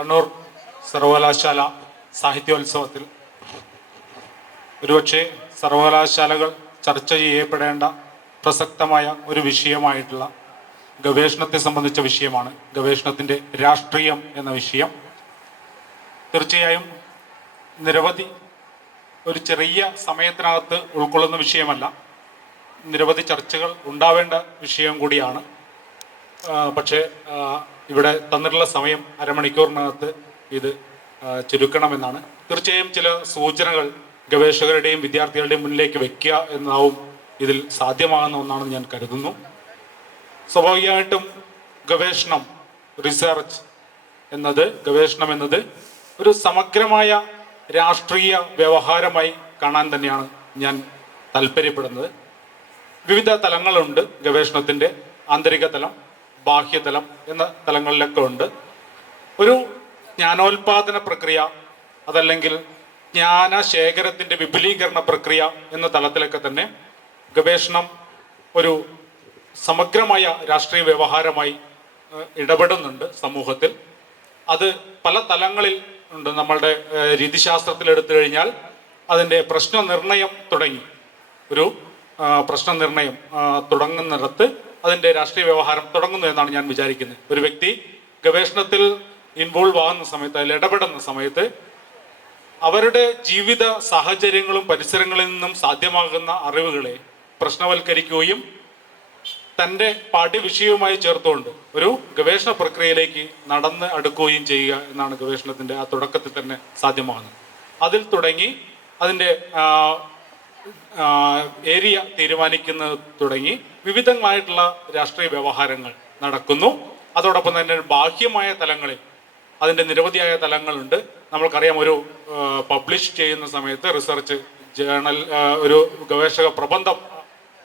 കണ്ണൂർ സർവകലാശാല സാഹിത്യോത്സവത്തിൽ ഒരുപക്ഷെ സർവകലാശാലകൾ ചർച്ച ചെയ്യപ്പെടേണ്ട പ്രസക്തമായ ഒരു വിഷയമായിട്ടുള്ള ഗവേഷണത്തെ സംബന്ധിച്ച വിഷയമാണ് ഗവേഷണത്തിൻ്റെ രാഷ്ട്രീയം എന്ന വിഷയം. തീർച്ചയായും നിരവധി ഒരു ചെറിയ സമയത്തിനകത്ത് ഉൾക്കൊള്ളുന്ന വിഷയമല്ല, നിരവധി ചർച്ചകൾ ഉണ്ടാവേണ്ട വിഷയം കൂടിയാണ്. പക്ഷേ ഇവിടെ തന്നിട്ടുള്ള സമയം അരമണിക്കൂറിനകത്ത് ഇത് ചുരുക്കണമെന്നാണ്. തീർച്ചയായും ചില സൂചനകൾ ഗവേഷകരുടെയും വിദ്യാർത്ഥികളുടെയും മുന്നിലേക്ക് വയ്ക്കുക എന്നാവും ഇതിൽ സാധ്യമാകുന്ന ഒന്നാണെന്ന് ഞാൻ കരുതുന്നു. സ്വാഭാവികമായിട്ടും ഗവേഷണം എന്നത് ഒരു സമഗ്രമായ രാഷ്ട്രീയ വ്യവഹാരമായി കാണാൻ തന്നെയാണ് ഞാൻ താല്പര്യപ്പെടുന്നത്. വിവിധ തലങ്ങളുണ്ട് ഗവേഷണത്തിൻ്റെ, ആന്തരിക തലം, ബാഹ്യതലം എന്ന തലങ്ങളിലൊക്കെ ഉണ്ട്. ഒരു ജ്ഞാനോൽപാദന പ്രക്രിയ, അതല്ലെങ്കിൽ ജ്ഞാനശേഖരത്തിൻ്റെ വിപുലീകരണ പ്രക്രിയ എന്ന തലത്തിലൊക്കെ തന്നെ ഗവേഷണം ഒരു സമഗ്രമായ രാഷ്ട്രീയ വ്യവഹാരമായി ഇടപെടുന്നുണ്ട് സമൂഹത്തിൽ. അത് പല തലങ്ങളിൽ ഉണ്ട്. നമ്മളുടെ രീതിശാസ്ത്രത്തിൽ എടുത്തു കഴിഞ്ഞാൽ അതിൻ്റെ പ്രശ്നനിർണയം തുടങ്ങി ഒരു പ്രശ്നനിർണയം തുടങ്ങുന്നിടത്ത് അതിൻ്റെ രാഷ്ട്രീയ വ്യവഹാരം തുടങ്ങുന്നു എന്നാണ് ഞാൻ വിചാരിക്കുന്നത്. ഒരു വ്യക്തി ഗവേഷണത്തിൽ ഇൻവോൾവ് ആകുന്ന സമയത്ത്, അതിൽ ഇടപെടുന്ന സമയത്ത് അവരുടെ ജീവിത സാഹചര്യങ്ങളും പരിസരങ്ങളിൽ നിന്നും സാധ്യമാകുന്ന അറിവുകളെ പ്രശ്നവൽക്കരിക്കുകയും തൻ്റെ പാഠ്യവിഷയവുമായി ചേർത്തുകൊണ്ട് ഒരു ഗവേഷണ പ്രക്രിയയിലേക്ക് നടന്ന് അടുക്കുകയും ചെയ്യുക എന്നാണ് ഗവേഷണത്തിൻ്റെ ആ തുടക്കത്തിൽ തന്നെ സാധ്യമാകുന്നത്. അതിൽ തുടങ്ങി അതിൻ്റെ ഏരിയ തീരുമാനിക്കുന്നത് തുടങ്ങി വിവിധങ്ങളായിട്ടുള്ള രാഷ്ട്രീയ വ്യവഹാരങ്ങൾ നടക്കുന്നു. അതോടൊപ്പം തന്നെ ബാഹ്യമായ തലങ്ങളിൽ അതിൻ്റെ നിരവധിയായ തലങ്ങളുണ്ട്. നമ്മൾക്കറിയാം, ഒരു പബ്ലിഷ് ചെയ്യുന്ന സമയത്ത്, റിസർച്ച് ജേണൽ, ഒരു ഗവേഷക പ്രബന്ധം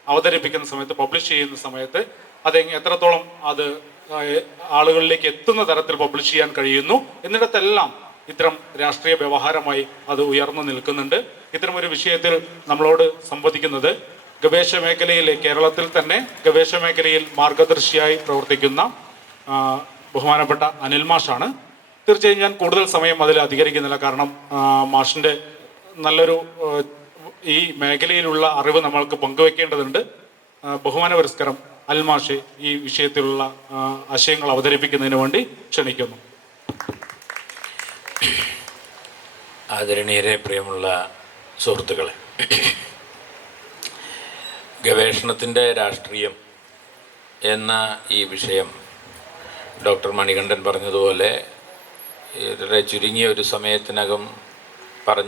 അവതരിപ്പിക്കുന്ന സമയത്ത്, പബ്ലിഷ് ചെയ്യുന്ന സമയത്ത് അത് എത്രത്തോളം അത് ആളുകളിലേക്ക് എത്തുന്ന തരത്തിൽ പബ്ലിഷ് ചെയ്യാൻ കഴിയുന്നു എന്നിടത്തെല്ലാം ഇത്തരം രാഷ്ട്രീയ വ്യവഹാരമായി അത് ഉയർന്നു നിൽക്കുന്നുണ്ട്. ഇത്തരം ഒരു വിഷയത്തിൽ നമ്മളോട് സംവദിക്കുന്നത് ഗവേഷണ മേഖലയിലെ, കേരളത്തിൽ തന്നെ ഗവേഷണ മേഖലയിൽ മാർഗദർശിയായി പ്രവർത്തിക്കുന്ന ബഹുമാനപ്പെട്ട അനിൽ മാഷാണ്. തീർച്ചയായും ഞാൻ കൂടുതൽ സമയം അതിൽ അധികരിക്കുന്നില്ല, കാരണം മാഷിൻ്റെ നല്ലൊരു ഈ മേഖലയിലുള്ള അറിവ് നമ്മൾക്ക് പങ്കുവെക്കേണ്ടതുണ്ട്. ബഹുമാന പുരസ്കാരം അനിൽ മാഷെ ഈ വിഷയത്തിലുള്ള ആശയങ്ങൾ അവതരിപ്പിക്കുന്നതിന് വേണ്ടി ക്ഷണിക്കുന്നു. ആദരണീയരെ, പ്രിയമുള്ള സുഹൃത്തുക്കളെ, ഗവേഷണത്തിൻ്റെ രാഷ്ട്രീയം എന്ന ഈ വിഷയം ഡോക്ടർ മണികണ്ഠൻ പറഞ്ഞതുപോലെ വളരെ ചുരുങ്ങിയ ഒരു സമയത്തിനകം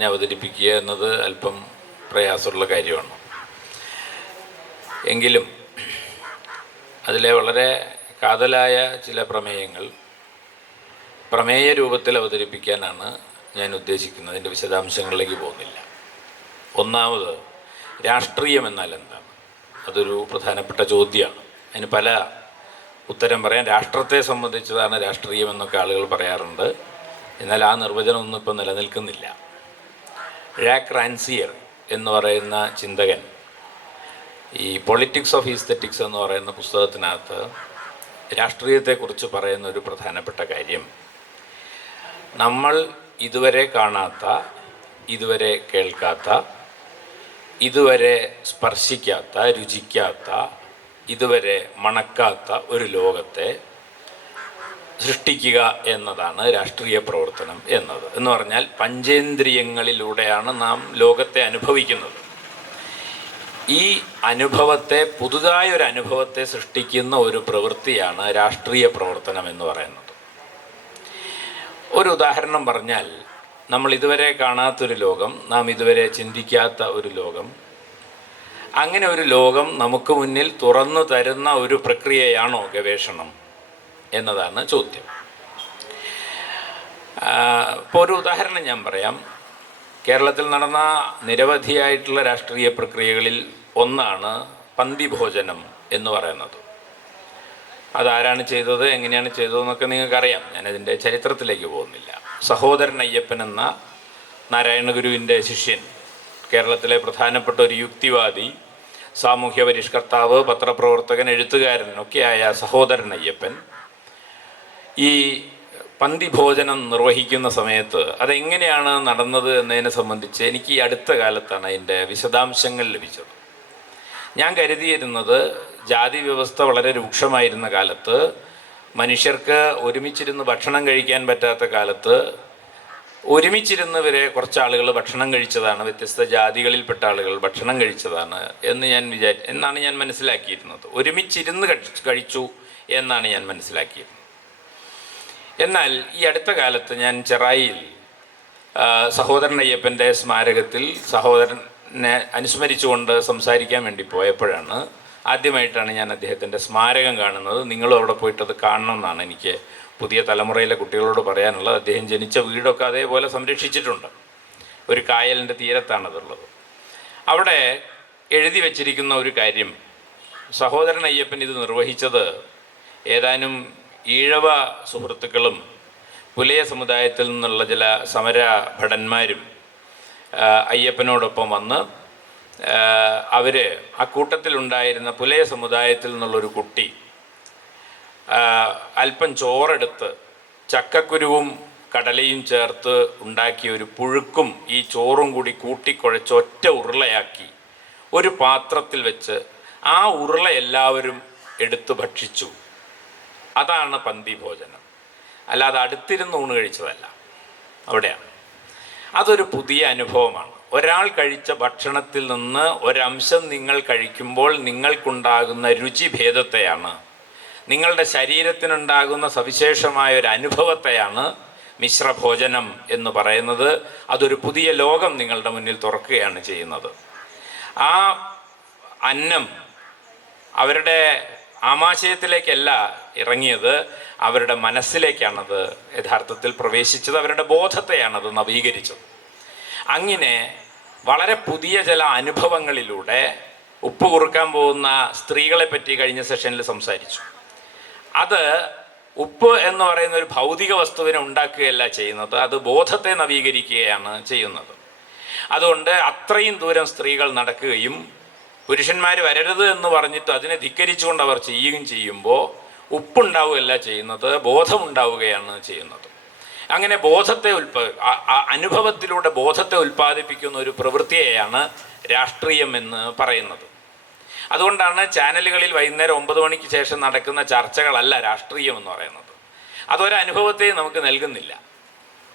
അവതരിപ്പിക്കുക എന്നത് അല്പം പ്രയാസമുള്ള കാര്യമാണ്. എങ്കിലും അതിലെ വളരെ കാതലായ ചില പ്രമേയങ്ങൾ പ്രമേയ രൂപത്തിൽ അവതരിപ്പിക്കാനാണ് ഞാൻ ഉദ്ദേശിക്കുന്നത്. അതിൻ്റെ വിശദാംശങ്ങളിലേക്ക് പോകുന്നില്ല. ഒന്നാമത്, രാഷ്ട്രീയം എന്നാൽ എന്താണ്? അതൊരു പ്രധാനപ്പെട്ട ചോദ്യമാണ്. അതിന് പല ഉത്തരം പറയാൻ. രാഷ്ട്രത്തെ സംബന്ധിച്ചതാണ് രാഷ്ട്രീയം എന്നൊക്കെ ആളുകൾ പറയാറുണ്ട്. എന്നാൽ ആ നിർവചനമൊന്നും ഇപ്പോൾ നിലനിൽക്കുന്നില്ല. ജാക്ക് റാൻസിയർ എന്ന് പറയുന്ന ചിന്തകൻ ഈ പൊളിറ്റിക്സ് ഓഫ് ഈസ്തെറ്റിക്സ് എന്ന് പറയുന്ന പുസ്തകത്തിനകത്ത് രാഷ്ട്രീയത്തെക്കുറിച്ച് പറയുന്ന ഒരു പ്രധാനപ്പെട്ട കാര്യം, നമ്മൾ ഇതുവരെ കാണാത്ത, ഇതുവരെ കേൾക്കാത്ത, ഇതുവരെ സ്പർശിക്കാത്ത, രുചിക്കാത്ത, ഇതുവരെ മണക്കാത്ത ഒരു ലോകത്തെ സൃഷ്ടിക്കുക എന്നതാണ് രാഷ്ട്രീയ പ്രവർത്തനം എന്ന് പറഞ്ഞാൽ പഞ്ചേന്ദ്രിയങ്ങളിലൂടെയാണ് നാം ലോകത്തെ അനുഭവിക്കുന്നത്. ഈ അനുഭവത്തെ, പുതുതായൊരു അനുഭവത്തെ സൃഷ്ടിക്കുന്ന ഒരു പ്രവൃത്തിയാണ് രാഷ്ട്രീയ പ്രവർത്തനം എന്ന് പറയുന്നത്. ഒരു ഉദാഹരണം പറഞ്ഞാൽ, നമ്മൾ ഇതുവരെ കാണാത്തൊരു ലോകം, നാം ഇതുവരെ ചിന്തിക്കാത്ത ഒരു ലോകം, അങ്ങനെ ഒരു ലോകം നമുക്ക് മുന്നിൽ തുറന്നു തരുന്ന ഒരു പ്രക്രിയയാണോ ഗവേഷണം എന്നതാണ് ചോദ്യം. ഇപ്പോൾ ഒരു ഉദാഹരണം ഞാൻ പറയാം. കേരളത്തിൽ നടന്ന നിരവധിയായിട്ടുള്ള രാഷ്ട്രീയ പ്രക്രിയകളിൽ ഒന്നാണ് പന്തിഭോജനം എന്ന് പറയുന്നത്. അതാരാണ് ചെയ്തത്, എങ്ങനെയാണ് ചെയ്തതെന്നൊക്കെ നിങ്ങൾക്കറിയാം. ഞാനതിൻ്റെ ചരിത്രത്തിലേക്ക് പോകുന്നില്ല. സഹോദരൻ അയ്യപ്പൻ എന്ന നാരായണ ഗുരുവിൻ്റെ ശിഷ്യൻ, കേരളത്തിലെ പ്രധാനപ്പെട്ട ഒരു യുക്തിവാദി, സാമൂഹ്യ പരിഷ്കർത്താവ്, പത്രപ്രവർത്തകൻ, എഴുത്തുകാരൻ ഒക്കെയായ സഹോദരൻ അയ്യപ്പൻ ഈ പന്തി ഭോജനം നിർവഹിക്കുന്ന സമയത്ത് അതെങ്ങനെയാണ് നടന്നത് എന്നതിനെ സംബന്ധിച്ച് എനിക്ക് ഈ അടുത്ത കാലത്താണ് അതിൻ്റെ വിശദാംശങ്ങൾ ലഭിച്ചത്. ഞാൻ കരുതിയിരുന്നത് ജാതി വ്യവസ്ഥ വളരെ രൂക്ഷമായിരുന്ന കാലത്ത്, മനുഷ്യർക്ക് ഒരുമിച്ചിരുന്ന് ഭക്ഷണം കഴിക്കാൻ പറ്റാത്ത കാലത്ത് ഒരുമിച്ചിരുന്ന് വരെ കുറച്ച് ആളുകൾ ഭക്ഷണം കഴിച്ചതാണ്, വ്യത്യസ്ത ജാതികളിൽപ്പെട്ട ആളുകൾ ഭക്ഷണം കഴിച്ചതാണ് എന്നാണ് ഞാൻ മനസ്സിലാക്കിയിരുന്നത്. ഒരുമിച്ചിരുന്ന് കഴിച്ചു എന്നാണ് ഞാൻ മനസ്സിലാക്കിയിരുന്നത്. എന്നാൽ ഈ അടുത്ത കാലത്ത് ഞാൻ ചെറായിയിൽ സഹോദരൻ അയ്യപ്പൻ്റെ സ്മാരകത്തിൽ സഹോദരനെ അനുസ്മരിച്ചുകൊണ്ട് സംസാരിക്കാൻ വേണ്ടി പോയപ്പോഴാണ് ആദ്യമായിട്ടാണ് ഞാൻ അദ്ദേഹത്തിൻ്റെ സ്മാരകം കാണുന്നത്. നിങ്ങളും അവിടെ പോയിട്ടത് കാണണമെന്നാണ് എനിക്ക് പുതിയ തലമുറയിലെ കുട്ടികളോട് പറയാനുള്ളത്. അദ്ദേഹം ജനിച്ച വീടൊക്കെ അതേപോലെ സംരക്ഷിച്ചിട്ടുണ്ട്. ഒരു കായലിൻ്റെ തീരത്താണതുള്ളത്. അവിടെ എഴുതി വച്ചിരിക്കുന്ന ഒരു കാര്യം, സഹോദരൻ അയ്യപ്പൻ ഇത് നിർവഹിച്ചത് ഏതാനും ഈഴവ സുഹൃത്തുക്കളും പുലയ സമുദായത്തിൽ നിന്നുള്ള ചില സമര ഭടന്മാരും അയ്യപ്പനോടൊപ്പം വന്ന് അവർ ആ കൂട്ടത്തിലുണ്ടായിരുന്ന പുലയ സമുദായത്തിൽ നിന്നുള്ളൊരു കുട്ടി അല്പം ചോറെടുത്ത് ചക്കക്കുരുവും കടലയും ചേർത്ത് ഉണ്ടാക്കിയ ഒരു പുഴുക്കും ഈ ചോറും കൂടി കൂട്ടിക്കുഴച്ച് ഒറ്റ ഉരുളയാക്കി ഒരു പാത്രത്തിൽ വെച്ച് ആ ഉരുള എല്ലാവരും എടുത്ത് ഭക്ഷിച്ചു. അതാണ് പന്തി ഭോജനം, അല്ലാതെ അടുത്തിരുന്ന് ഊണ് കഴിച്ചതല്ല. അവിടെയാണ് അതൊരു പുതിയ അനുഭവമാണ്. ഒരാൾ കഴിച്ച ഭക്ഷണത്തിൽ നിന്ന് ഒരംശം നിങ്ങൾ കഴിക്കുമ്പോൾ നിങ്ങൾക്കുണ്ടാകുന്ന രുചിഭേദത്തെയാണ്, നിങ്ങളുടെ ശരീരത്തിനുണ്ടാകുന്ന സവിശേഷമായ ഒരു അനുഭവത്തെയാണ് മിശ്രഭോജനം എന്ന് പറയുന്നത്. അതൊരു പുതിയ ലോകം നിങ്ങളുടെ മുന്നിൽ തുറക്കുകയാണ് ചെയ്യുന്നത്. ആ അന്നം അവരുടെ ആമാശയത്തിലേക്കല്ല ഇറങ്ങിയത്, അവരുടെ മനസ്സിലേക്കാണത് യഥാർത്ഥത്തിൽ പ്രവേശിച്ചത്, അവരുടെ ബോധത്തെയാണത് നവീകരിച്ചത്. അങ്ങനെ വളരെ പുതിയ ചില അനുഭവങ്ങളിലൂടെ ഉപ്പ് കുറുക്കാൻ പോകുന്ന സ്ത്രീകളെ പറ്റി കഴിഞ്ഞ സെഷനിൽ സംസാരിച്ചു. അത് ഉപ്പ് എന്ന് പറയുന്ന ഒരു ഭൗതിക വസ്തുവിനെ ഉണ്ടാക്കുകയല്ല ചെയ്യുന്നത്, അത് ബോധത്തെ നവീകരിക്കുകയാണ് ചെയ്യുന്നത്. അതുകൊണ്ട് അത്രയും ദൂരം സ്ത്രീകൾ നടക്കുകയും പുരുഷന്മാർ വരരുത് എന്ന് പറഞ്ഞിട്ട് അതിനെ ധിക്കരിച്ചുകൊണ്ട് അവർ ചെയ്യുകയും ചെയ്യുമ്പോൾ ഉപ്പുണ്ടാവുകയല്ല ചെയ്യുന്നത്, ബോധമുണ്ടാവുകയാണ് ചെയ്യുന്നത്. അങ്ങനെ ബോധത്തെ അനുഭവത്തിലൂടെ ബോധത്തെ ഉൽപ്പാദിപ്പിക്കുന്ന ഒരു പ്രവൃത്തിയെയാണ് രാഷ്ട്രീയം എന്ന് പറയുന്നത്. അതുകൊണ്ടാണ് ചാനലുകളിൽ വൈകുന്നേരം 9 മണിക്ക് ശേഷം നടക്കുന്ന ചർച്ചകളല്ല രാഷ്ട്രീയം എന്ന് പറയുന്നത്. അതൊരനുഭവത്തെ നമുക്ക് നൽകുന്നില്ല,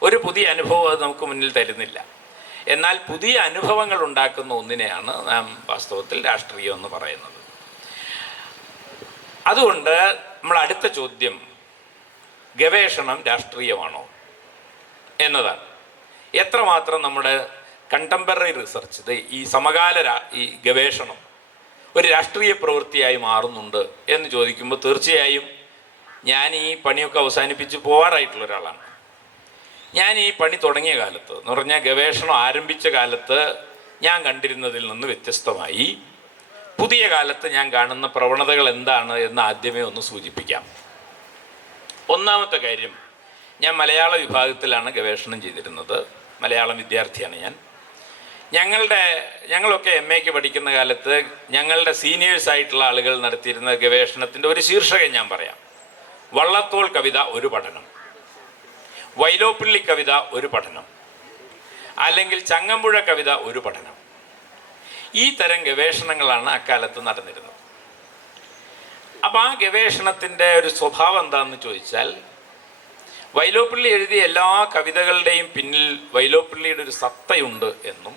ഒരു പുതിയ അനുഭവം അത് നമുക്ക് മുന്നിൽ തരുന്നില്ല. എന്നാൽ പുതിയ അനുഭവങ്ങൾ ഉണ്ടാക്കുന്ന ഒന്നിനെയാണ് നാം വാസ്തവത്തിൽ രാഷ്ട്രീയം എന്ന് പറയുന്നത്. അതുകൊണ്ട് നമ്മൾ അടുത്ത ചോദ്യം, ഗവേഷണം രാഷ്ട്രീയമാണോ എന്നതാണ്. എത്രമാത്രം നമ്മുടെ കണ്ടംപററി റിസർച്ച്, ഈ സമകാല ഈ ഗവേഷണം ഒരു രാഷ്ട്രീയ പ്രവൃത്തിയായി മാറുന്നുണ്ട് എന്ന് ചോദിക്കുമ്പോൾ തീർച്ചയായും ഞാൻ ഈ പണിയൊക്കെ അവസാനിപ്പിച്ച് പോകാറായിട്ടുള്ള ഒരാളാണ്. ഞാൻ ഈ പണി തുടങ്ങിയ കാലത്ത് എന്ന് പറഞ്ഞാൽ ഗവേഷണം ആരംഭിച്ച കാലത്ത് ഞാൻ കണ്ടിരുന്നതിൽ നിന്ന് വ്യത്യസ്തമായി പുതിയ കാലത്ത് ഞാൻ കാണുന്ന പ്രവണതകൾ എന്താണ് എന്ന് ആദ്യമേ ഒന്ന് സൂചിപ്പിക്കാം. ഒന്നാമത്തെ കാര്യം, ഞാൻ മലയാള വിഭാഗത്തിലാണ് ഗവേഷണം ചെയ്തിരുന്നത്. മലയാളം വിദ്യാർത്ഥിയാണ് ഞാൻ. ഞങ്ങളൊക്കെ MA പഠിക്കുന്ന കാലത്ത് ഞങ്ങളുടെ സീനിയേഴ്സായിട്ടുള്ള ആളുകൾ നടത്തിയിരുന്ന ഗവേഷണത്തിൻ്റെ ഒരു ശീർഷകം ഞാൻ പറയാം. വള്ളത്തോൾ കവിത ഒരു പഠനം, വൈലോപ്പിള്ളി കവിത ഒരു പഠനം, അല്ലെങ്കിൽ ചങ്ങമ്പുഴ കവിത ഒരു പഠനം. ഈ തരം ഗവേഷണങ്ങളാണ് അക്കാലത്ത് നടന്നിരുന്നത്. അപ്പം ആ ഗവേഷണത്തിൻ്റെ ഒരു സ്വഭാവം എന്താണെന്ന് ചോദിച്ചാൽ, വൈലോപ്പിള്ളി എഴുതിയ എല്ലാ കവിതകളുടെയും പിന്നിൽ വൈലോപ്പിള്ളിയുടെ ഒരു സത്തയുണ്ട് എന്നും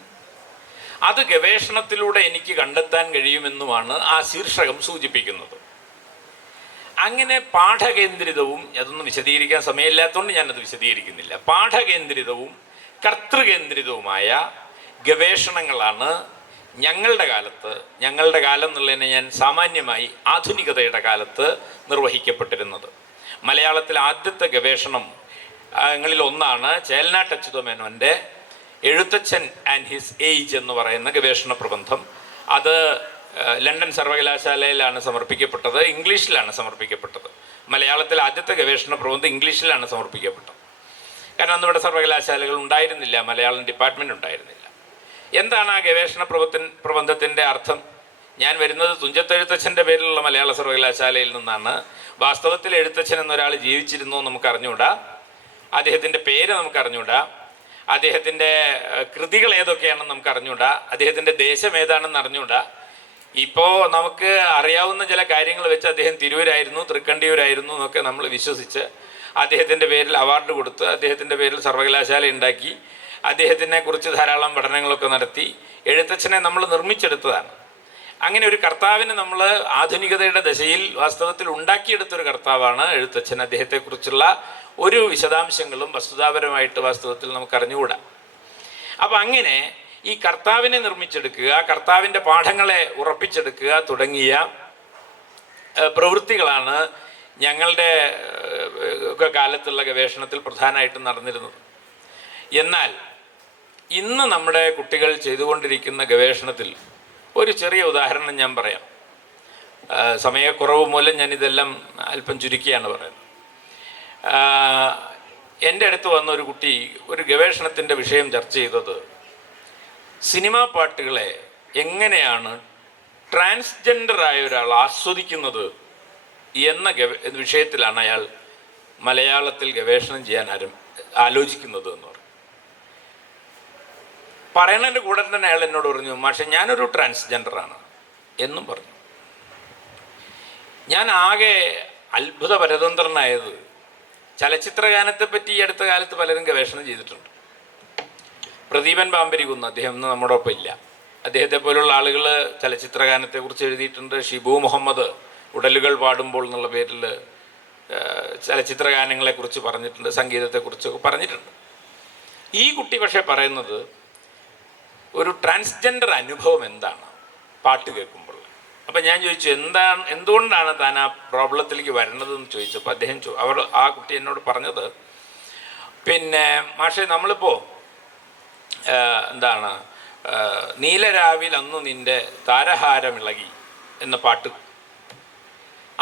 അത് ഗവേഷണത്തിലൂടെ എനിക്ക് കണ്ടെത്താൻ കഴിയുമെന്നുമാണ് ആ ശീർഷകം സൂചിപ്പിക്കുന്നത്. അങ്ങനെ പാഠകേന്ദ്രിതവും, അതൊന്നും വിശദീകരിക്കാൻ സമയമില്ലാത്തതുകൊണ്ട് ഞാനത് വിശദീകരിക്കുന്നില്ല, പാഠകേന്ദ്രിതവും കർത്തൃകേന്ദ്രിതവുമായ ഗവേഷണങ്ങളാണ് ഞങ്ങളുടെ കാലം എന്നുള്ളതിനെ ഞാൻ സാമാന്യമായി ആധുനികതയുടെ കാലത്ത് നിർവഹിക്കപ്പെട്ടിരുന്നത്. മലയാളത്തിലെ ആദ്യത്തെ ഗവേഷണങ്ങളിൽ ഒന്നാണ് Chelanatt അച്യുതമേനോൻ്റെ Ezhuthachan and his age എന്ന് പറയുന്ന ഗവേഷണ പ്രബന്ധം. അത് ലണ്ടൻ സർവകലാശാലയിലാണ് സമർപ്പിക്കപ്പെട്ടത്, ഇംഗ്ലീഷിലാണ് സമർപ്പിക്കപ്പെട്ടത്. മലയാളത്തിലെ ആദ്യത്തെ ഗവേഷണ പ്രബന്ധം ഇംഗ്ലീഷിലാണ് സമർപ്പിക്കപ്പെട്ടത്. കാരണം അന്നിവിടെ സർവകലാശാലകൾ ഉണ്ടായിരുന്നില്ല, മലയാളം ഡിപ്പാർട്ട്മെൻറ്റ് ഉണ്ടായിരുന്നില്ല. എന്താണ് ആ ഗവേഷണ പ്രബന്ധത്തിൻ്റെ അർത്ഥം? ഞാൻ വരുന്നത് തുഞ്ചത്തെഴുത്തച്ഛൻ്റെ പേരിലുള്ള മലയാള സർവകലാശാലയിൽ നിന്നാണ്. വാസ്തവത്തിൽ എഴുത്തച്ഛൻ എന്നൊരാൾ ജീവിച്ചിരുന്നോ നമുക്ക് അറിഞ്ഞുകൂടാ. അദ്ദേഹത്തിൻ്റെ പേര് നമുക്ക് അറിഞ്ഞൂടാ, അദ്ദേഹത്തിൻ്റെ കൃതികൾ ഏതൊക്കെയാണെന്ന് നമുക്ക് അറിഞ്ഞൂടാ, അദ്ദേഹത്തിൻ്റെ ദേശം ഏതാണെന്ന് അറിഞ്ഞൂടാ. ഇപ്പോൾ നമുക്ക് അറിയാവുന്ന ചില കാര്യങ്ങൾ വെച്ച് അദ്ദേഹം തിരൂരായിരുന്നു, തൃക്കണ്ടിയൂരായിരുന്നു എന്നൊക്കെ നമ്മൾ വിശ്വസിച്ച് അദ്ദേഹത്തിൻ്റെ പേരിൽ അവാർഡ് കൊടുത്ത് അദ്ദേഹത്തിൻ്റെ പേരിൽ സർവകലാശാല ഉണ്ടാക്കി അദ്ദേഹത്തിനെ കുറിച്ച് ധാരാളം പഠനങ്ങളൊക്കെ നടത്തി എഴുത്തച്ഛനെ നമ്മൾ നിർമ്മിച്ചെടുത്തതാണ്. അങ്ങനെ ഒരു കർത്താവിനെ നമ്മൾ ആധുനികതയുടെ ദശയിൽ വാസ്തവത്തിൽ ഉണ്ടാക്കിയെടുത്തൊരു കർത്താവാണ് എഴുത്തച്ഛൻ. അദ്ദേഹത്തെക്കുറിച്ചുള്ള ഒരു വിശദാംശങ്ങളും വസ്തുതാപരമായിട്ട് വാസ്തവത്തിൽ നമുക്ക് അറിഞ്ഞുകൂടാ. അപ്പം അങ്ങനെ ഈ കർത്താവിനെ നിർമ്മിച്ചെടുക്കുക, കർത്താവിൻ്റെ പാഠങ്ങളെ ഉറപ്പിച്ചെടുക്കുക തുടങ്ങിയ പ്രവൃത്തികളാണ് ഞങ്ങളുടെ ഒക്കെ കാലത്തുള്ള ഗവേഷണത്തിൽ പ്രധാനമായിട്ടും നടന്നിരുന്നത്. എന്നാൽ ഇന്ന് നമ്മുടെ കുട്ടികൾ ചെയ്തുകൊണ്ടിരിക്കുന്ന ഗവേഷണത്തിൽ ഒരു ചെറിയ ഉദാഹരണം ഞാൻ പറയാം. സമയക്കുറവ് മൂലം ഞാനിതെല്ലാം അല്പം ചുരുക്കിയാണ് പറയുന്നത്. എൻ്റെ അടുത്ത് വന്ന ഒരു കുട്ടി ഒരു ഗവേഷണത്തിൻ്റെ വിഷയം ചർച്ച ചെയ്തത് സിനിമാ പാട്ടുകളെ എങ്ങനെയാണ് ട്രാൻസ്ജെൻഡറായ ഒരാൾ ആസ്വദിക്കുന്നത് എന്ന വിഷയത്തിലാണ് അയാൾ മലയാളത്തിൽ ഗവേഷണം ചെയ്യാൻ ആലോചിക്കുന്നത് എന്ന് പറഞ്ഞു. പറയണതിൻ്റെ കൂടെ തന്നെ അയാൾ എന്നോട് പറഞ്ഞു, മാഷെ ഞാനൊരു ട്രാൻസ്ജെൻഡറാണ് എന്നും പറഞ്ഞു. ഞാൻ ആകെ അത്ഭുത പരതന്ത്രനായത് ചലച്ചിത്രഗാനത്തെപ്പറ്റി ഈ അടുത്ത കാലത്ത് പലരും ഗവേഷണം ചെയ്തിട്ടുണ്ട്. പ്രദീപൻ പാമ്പരികുന്ന്, അദ്ദേഹം ഇന്ന് നമ്മുടെ ഒപ്പം ഇല്ല. അദ്ദേഹത്തെ പോലുള്ള ആളുകൾ ചലച്ചിത്രഗാനത്തെക്കുറിച്ച് എഴുതിയിട്ടുണ്ട്. ഷിബു മുഹമ്മദ് ഉടലുകൾ പാടുമ്പോൾ എന്നുള്ള പേരിൽ ചലച്ചിത്രഗാനങ്ങളെക്കുറിച്ച് പറഞ്ഞിട്ടുണ്ട്, സംഗീതത്തെക്കുറിച്ചൊക്കെ പറഞ്ഞിട്ടുണ്ട്. ഈ കുട്ടി പക്ഷേ പറയുന്നത് ഒരു ട്രാൻസ്ജെൻഡർ അനുഭവം എന്താണ് പാട്ട് കേൾക്കുമ്പോൾ. അപ്പം ഞാൻ ചോദിച്ചു എന്തുകൊണ്ടാണ് താൻ ആ പ്രോബ്ലത്തിലേക്ക് വരണതെന്ന് ചോദിച്ചപ്പോൾ അദ്ദേഹം ആ കുട്ടി എന്നോട് പറഞ്ഞത്, പിന്നെ മാഷെ നമ്മളിപ്പോൾ എന്താണ് നീലരാവിൽ അന്നു നിൻ്റെ താരഹാരമിളകി എന്ന പാട്ട്,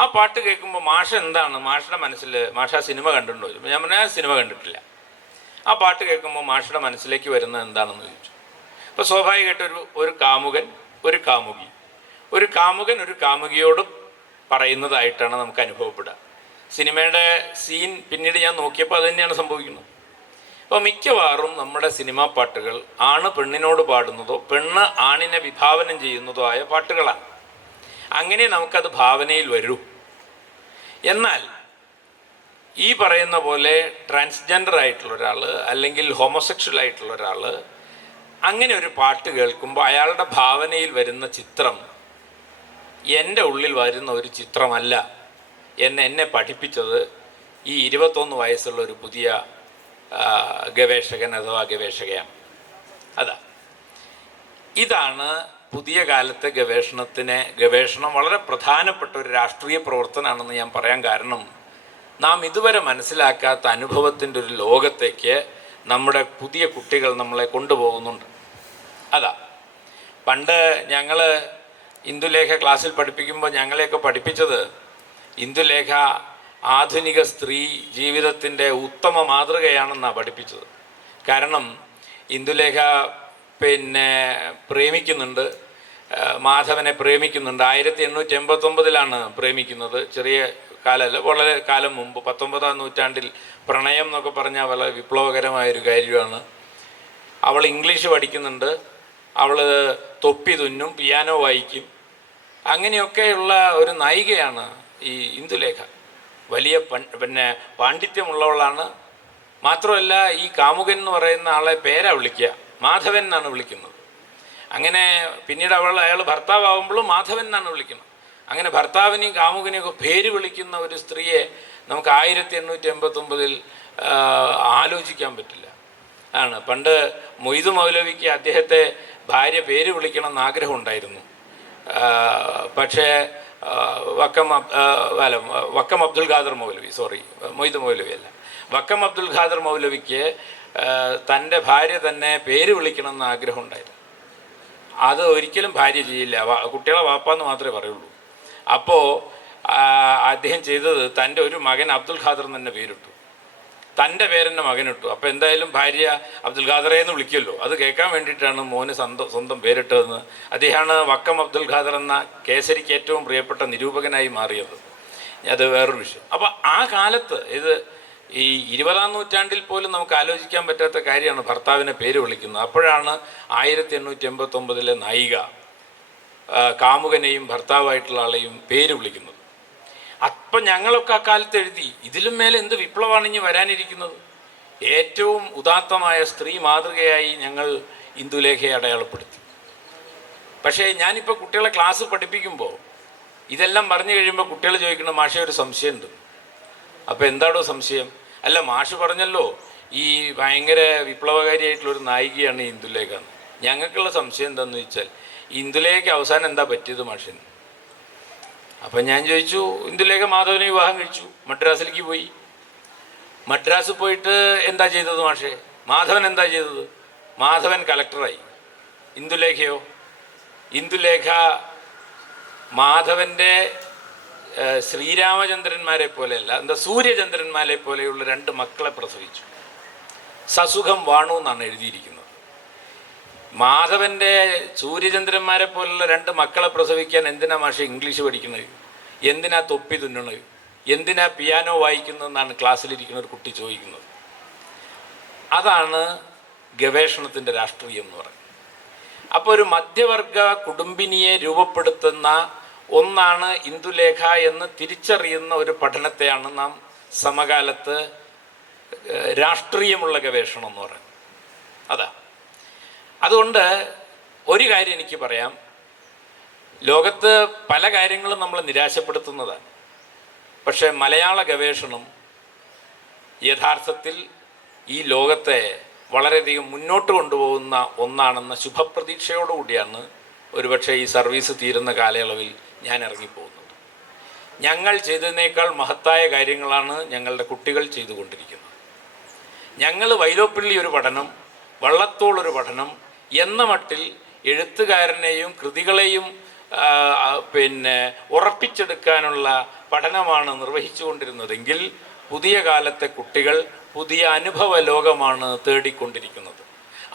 ആ പാട്ട് കേൾക്കുമ്പോൾ മാഷ എന്താണ് മാഷയുടെ മനസ്സിൽ, മാഷ സിനിമ കണ്ടിട്ടുണ്ടോ? ഞാൻ പറഞ്ഞാൽ സിനിമ കണ്ടിട്ടില്ല. ആ പാട്ട് കേൾക്കുമ്പോൾ മാഷയുടെ മനസ്സിലേക്ക് വരുന്നത് എന്താണെന്ന് ചോദിച്ചു. അപ്പോൾ സ്വാഭാവികമായിട്ട് ഒരു കാമുകൻ ഒരു കാമുകിയോട് പറയുന്നതായിട്ടാണ് നമുക്ക് അനുഭവപ്പെടുക. സിനിമയുടെ സീൻ പിന്നീട് ഞാൻ നോക്കിയപ്പോൾ അത് തന്നെയാണ് സംഭവിക്കുന്നത്. അപ്പോൾ മിക്കവാറും നമ്മുടെ സിനിമാ പാട്ടുകൾ ആണ് പെണ്ണിനോട് പാടുന്നതോ പെണ്ണ് ആണിനെ വിഭാവനം ചെയ്യുന്നതോ ആയ പാട്ടുകളാണ്. അങ്ങനെ നമുക്കത് ഭാവനയിൽ വരൂ. എന്നാൽ ഈ പറയുന്ന പോലെ ട്രാൻസ്ജെൻഡർ ആയിട്ടുള്ള ഒരാൾ അല്ലെങ്കിൽ ഹോമോസെക്ഷൽ ആയിട്ടുള്ള ഒരാൾ അങ്ങനെ ഒരു പാട്ട് കേൾക്കുമ്പോൾ അയാളുടെ ഭാവനയിൽ വരുന്ന ചിത്രം എൻ്റെ ഉള്ളിൽ വരുന്ന ഒരു ചിത്രമല്ല. എന്നെ പഠിപ്പിച്ചത് ഈ 21 വയസ്സുള്ള ഒരു പുതിയ ഗവേഷകൻ അഥവാ ഗവേഷകയാണ്. ഇതാണ് പുതിയ കാലത്തെ ഗവേഷണം വളരെ പ്രധാനപ്പെട്ട ഒരു രാഷ്ട്രീയ പ്രവർത്തനമാണെന്ന് ഞാൻ പറയാൻ കാരണം, നാം ഇതുവരെ മനസ്സിലാക്കാത്ത അനുഭവത്തിൻ്റെ ഒരു ലോകത്തേക്ക് നമ്മുടെ പുതിയ കുട്ടികൾ നമ്മളെ കൊണ്ടുപോകുന്നുണ്ട്. പണ്ട് ഞങ്ങൾ ഇന്ദുലേഖ ക്ലാസ്സിൽ പഠിപ്പിക്കുമ്പോൾ ഞങ്ങളെയൊക്കെ പഠിപ്പിച്ചത് ഇന്ദുലേഖ ആധുനിക സ്ത്രീ ജീവിതത്തിൻ്റെ ഉത്തമ മാതൃകയാണെന്നാണ് പഠിപ്പിച്ചത്. കാരണം ഇന്ദുലേഖ പ്രേമിക്കുന്നുണ്ട്, മാധവനെ പ്രേമിക്കുന്നുണ്ട്. 1889 പ്രേമിക്കുന്നത്, ചെറിയ കാലമല്ല, വളരെ കാലം മുമ്പ് 19-ാം നൂറ്റാണ്ടിൽ പ്രണയം എന്നൊക്കെ പറഞ്ഞാൽ വളരെ വിപ്ലവകരമായൊരു കാര്യമാണ്. അവൾ ഇംഗ്ലീഷ് പഠിക്കുന്നുണ്ട്, അവൾ തൊപ്പി തുന്നും, പിയാനോ വായിക്കും, അങ്ങനെയൊക്കെയുള്ള ഒരു നായികയാണ് ഈ ഇന്ദുലേഖ. വലിയ പാണ്ഡിത്യമുള്ളവളാണ്. മാത്രമല്ല ഈ കാമുകൻ എന്ന് പറയുന്ന ആളെ പേരാ വിളിക്കുക, മാധവൻ എന്നാണ് വിളിക്കുന്നത്. അങ്ങനെ പിന്നീട് അയാൾ ഭർത്താവുമ്പോഴും മാധവൻ എന്നാണ് വിളിക്കുന്നത്. അങ്ങനെ ഭർത്താവിനെയും കാമുകനെയും ഒക്കെ പേര് വിളിക്കുന്ന ഒരു സ്ത്രീയെ നമുക്ക് 1889 ആലോചിക്കാൻ പറ്റില്ല. പണ്ട് മൊയ്തു മൗലവിക്ക് അദ്ദേഹത്തെ ഭാര്യ പേര് വിളിക്കണം എന്ന് ആഗ്രഹം ഉണ്ടായിരുന്നു. പക്ഷേ വക്കം അബ്ദുൽ ഖാദർ മൗലവി, മൊയ്തു മൗലവി അല്ല, വക്കം അബ്ദുൽ ഖാദർ മൗലവിക്ക് തൻ്റെ ഭാര്യ തന്നെ പേര് വിളിക്കണം എന്ന് ആഗ്രഹം ഉണ്ടായിരുന്നു. അത് ഒരിക്കലും ഭാര്യ ചെയ്യില്ല, കുട്ടികളെ വാപ്പാന്ന് മാത്രമേ പറയുള്ളൂ. അപ്പോൾ അദ്ദേഹം ചെയ്തത് തൻ്റെ ഒരു മകൻ അബ്ദുൽ ഖാദർ തന്നെ പേരിട്ടു, തൻ്റെ പേരെന്നെ മകനിട്ടു. അപ്പോൾ എന്തായാലും ഭാര്യ അബ്ദുൽ ഖാദറെ എന്ന് വിളിക്കുമല്ലോ, അത് കേൾക്കാൻ വേണ്ടിയിട്ടാണ് മോന് സ്വന്തം പേരിട്ടതെന്ന്. അദ്ദേഹമാണ് വക്കം അബ്ദുൽ ഖാദർ എന്ന കേസരിക്ക് ഏറ്റവും പ്രിയപ്പെട്ട നിരൂപകനായി മാറിയത്. അത് വേറൊരു വിഷയം. അപ്പോൾ ആ കാലത്ത് ഇത് ഈ 20-ാം നൂറ്റാണ്ടിൽ പോലും നമുക്ക് ആലോചിക്കാൻ പറ്റാത്ത കാര്യമാണ് ഭർത്താവിനെ പേര് വിളിക്കുന്നത്. അപ്പോഴാണ് 1889 നായിക കാമുകനെയും ഭർത്താവായിട്ടുള്ള ആളെയും പേര് വിളിക്കുന്നത്. അപ്പം ഞങ്ങളൊക്കെ അക്കാലത്ത് എഴുതി, ഇതിലും മേലെ എന്ത് വിപ്ലവമാണ് ഇനി വരാനിരിക്കുന്നത്. ഏറ്റവും ഉദാത്തമായ സ്ത്രീ മാതൃകയായി ഞങ്ങൾ ഇന്ദുലേഖയെ അടയാളപ്പെടുത്തി. പക്ഷേ ഞാനിപ്പോൾ കുട്ടികളെ ക്ലാസ് പഠിപ്പിക്കുമ്പോൾ ഇതെല്ലാം പറഞ്ഞു കഴിയുമ്പോൾ കുട്ടികൾ ചോദിക്കണം, മാഷെ ഒരു സംശയമുണ്ട്. അപ്പോൾ എന്താണോ സംശയം? അല്ല, മാഷ് പറഞ്ഞല്ലോ ഈ ഭയങ്കര വിപ്ലവകാരിയായിട്ടുള്ളൊരു നായികയാണ് ഈ ഇന്ദുലേഖ. ഞങ്ങൾക്കുള്ള സംശയം എന്താണെന്ന് വെച്ചാൽ, ഇന്ദുലേഖയ്ക്ക് അവസാനം എന്താ പറ്റിയത് മാഷിന്? അപ്പം ഞാൻ ചോദിച്ചു, ഇന്ദുലേഖ മാധവനെ വിവാഹം കഴിച്ചു, മദ്രാസിലേക്ക് പോയി. മദ്രാസ് പോയിട്ട് എന്താ ചെയ്തത് മാഷേ? മാധവൻ എന്താ ചെയ്തത്? മാധവൻ കലക്ടറായി. ഇന്ദുലേഖയോ? ഇന്ദുലേഖ മാധവൻ്റെ ശ്രീരാമചന്ദ്രന്മാരെ പോലെയല്ല, എന്താ സൂര്യചന്ദ്രന്മാരെ പോലെയുള്ള 2 മക്കളെ പ്രസവിച്ചു. സസുഖം വാണു എന്നാണ് എഴുതിയിരിക്കുന്നത്. മാധവൻ്റെ സൂര്യചന്ദ്രന്മാരെ പോലുള്ള 2 മക്കളെ പ്രസവിക്കാൻ എന്തിനാ മാഷെ ഇംഗ്ലീഷ് പഠിക്കുന്നത്? എന്തിനാ തൊപ്പി തുന്നണത്? എന്തിനാ പിയാനോ വായിക്കുന്നതെന്നാണ് ക്ലാസ്സിലിരിക്കുന്ന ഒരു കുട്ടി ചോദിക്കുന്നത്. അതാണ് ഗവേഷണത്തിൻ്റെ രാഷ്ട്രീയം എന്ന് പറയുന്നത്. അപ്പോൾ ഒരു മധ്യവർഗ കുടുംബിനിയെ രൂപപ്പെടുത്തുന്ന ഒന്നാണ് ഇന്ദുലേഖ എന്ന് തിരിച്ചറിയുന്ന ഒരു പഠനത്തെയാണ് നാം സമകാലത്ത് രാഷ്ട്രീയമുള്ള ഗവേഷണം എന്ന് പറയുന്നത്. അതാ. അതുകൊണ്ട് ഒരു കാര്യം എനിക്ക് പറയാം, ലോകത്ത് പല കാര്യങ്ങളും നമ്മൾ നിരാശപ്പെടുത്തുന്നതാണ്. പക്ഷേ മലയാള ഗവേഷണം യഥാർത്ഥത്തിൽ ഈ ലോകത്തെ വളരെയധികം മുന്നോട്ട് കൊണ്ടുപോകുന്ന ഒന്നാണെന്ന ശുഭപ്രതീക്ഷയോടുകൂടിയാണ് ഒരുപക്ഷെ ഈ സർവീസ് തീരുന്ന കാലയളവിൽ ഞാൻ ഇറങ്ങിപ്പോകുന്നത്. ഞങ്ങൾ ചെയ്തതിനേക്കാൾ മഹത്തായ കാര്യങ്ങളാണ് ഞങ്ങളുടെ കുട്ടികൾ ചെയ്തുകൊണ്ടിരിക്കുന്നത്. ഞങ്ങൾ വൈലോപ്പിള്ളി ഒരു പഠനം, വള്ളത്തോളൊരു പഠനം എന്ന മട്ടിൽ എഴുത്തുകാരനെയും കൃതികളെയും ഉറപ്പിച്ചെടുക്കാനുള്ള പഠനമാണ് നിർവഹിച്ചുകൊണ്ടിരുന്നതെങ്കിൽ പുതിയ കാലത്തെ കുട്ടികൾ പുതിയ അനുഭവ ലോകമാണ് തേടിക്കൊണ്ടിരിക്കുന്നത്.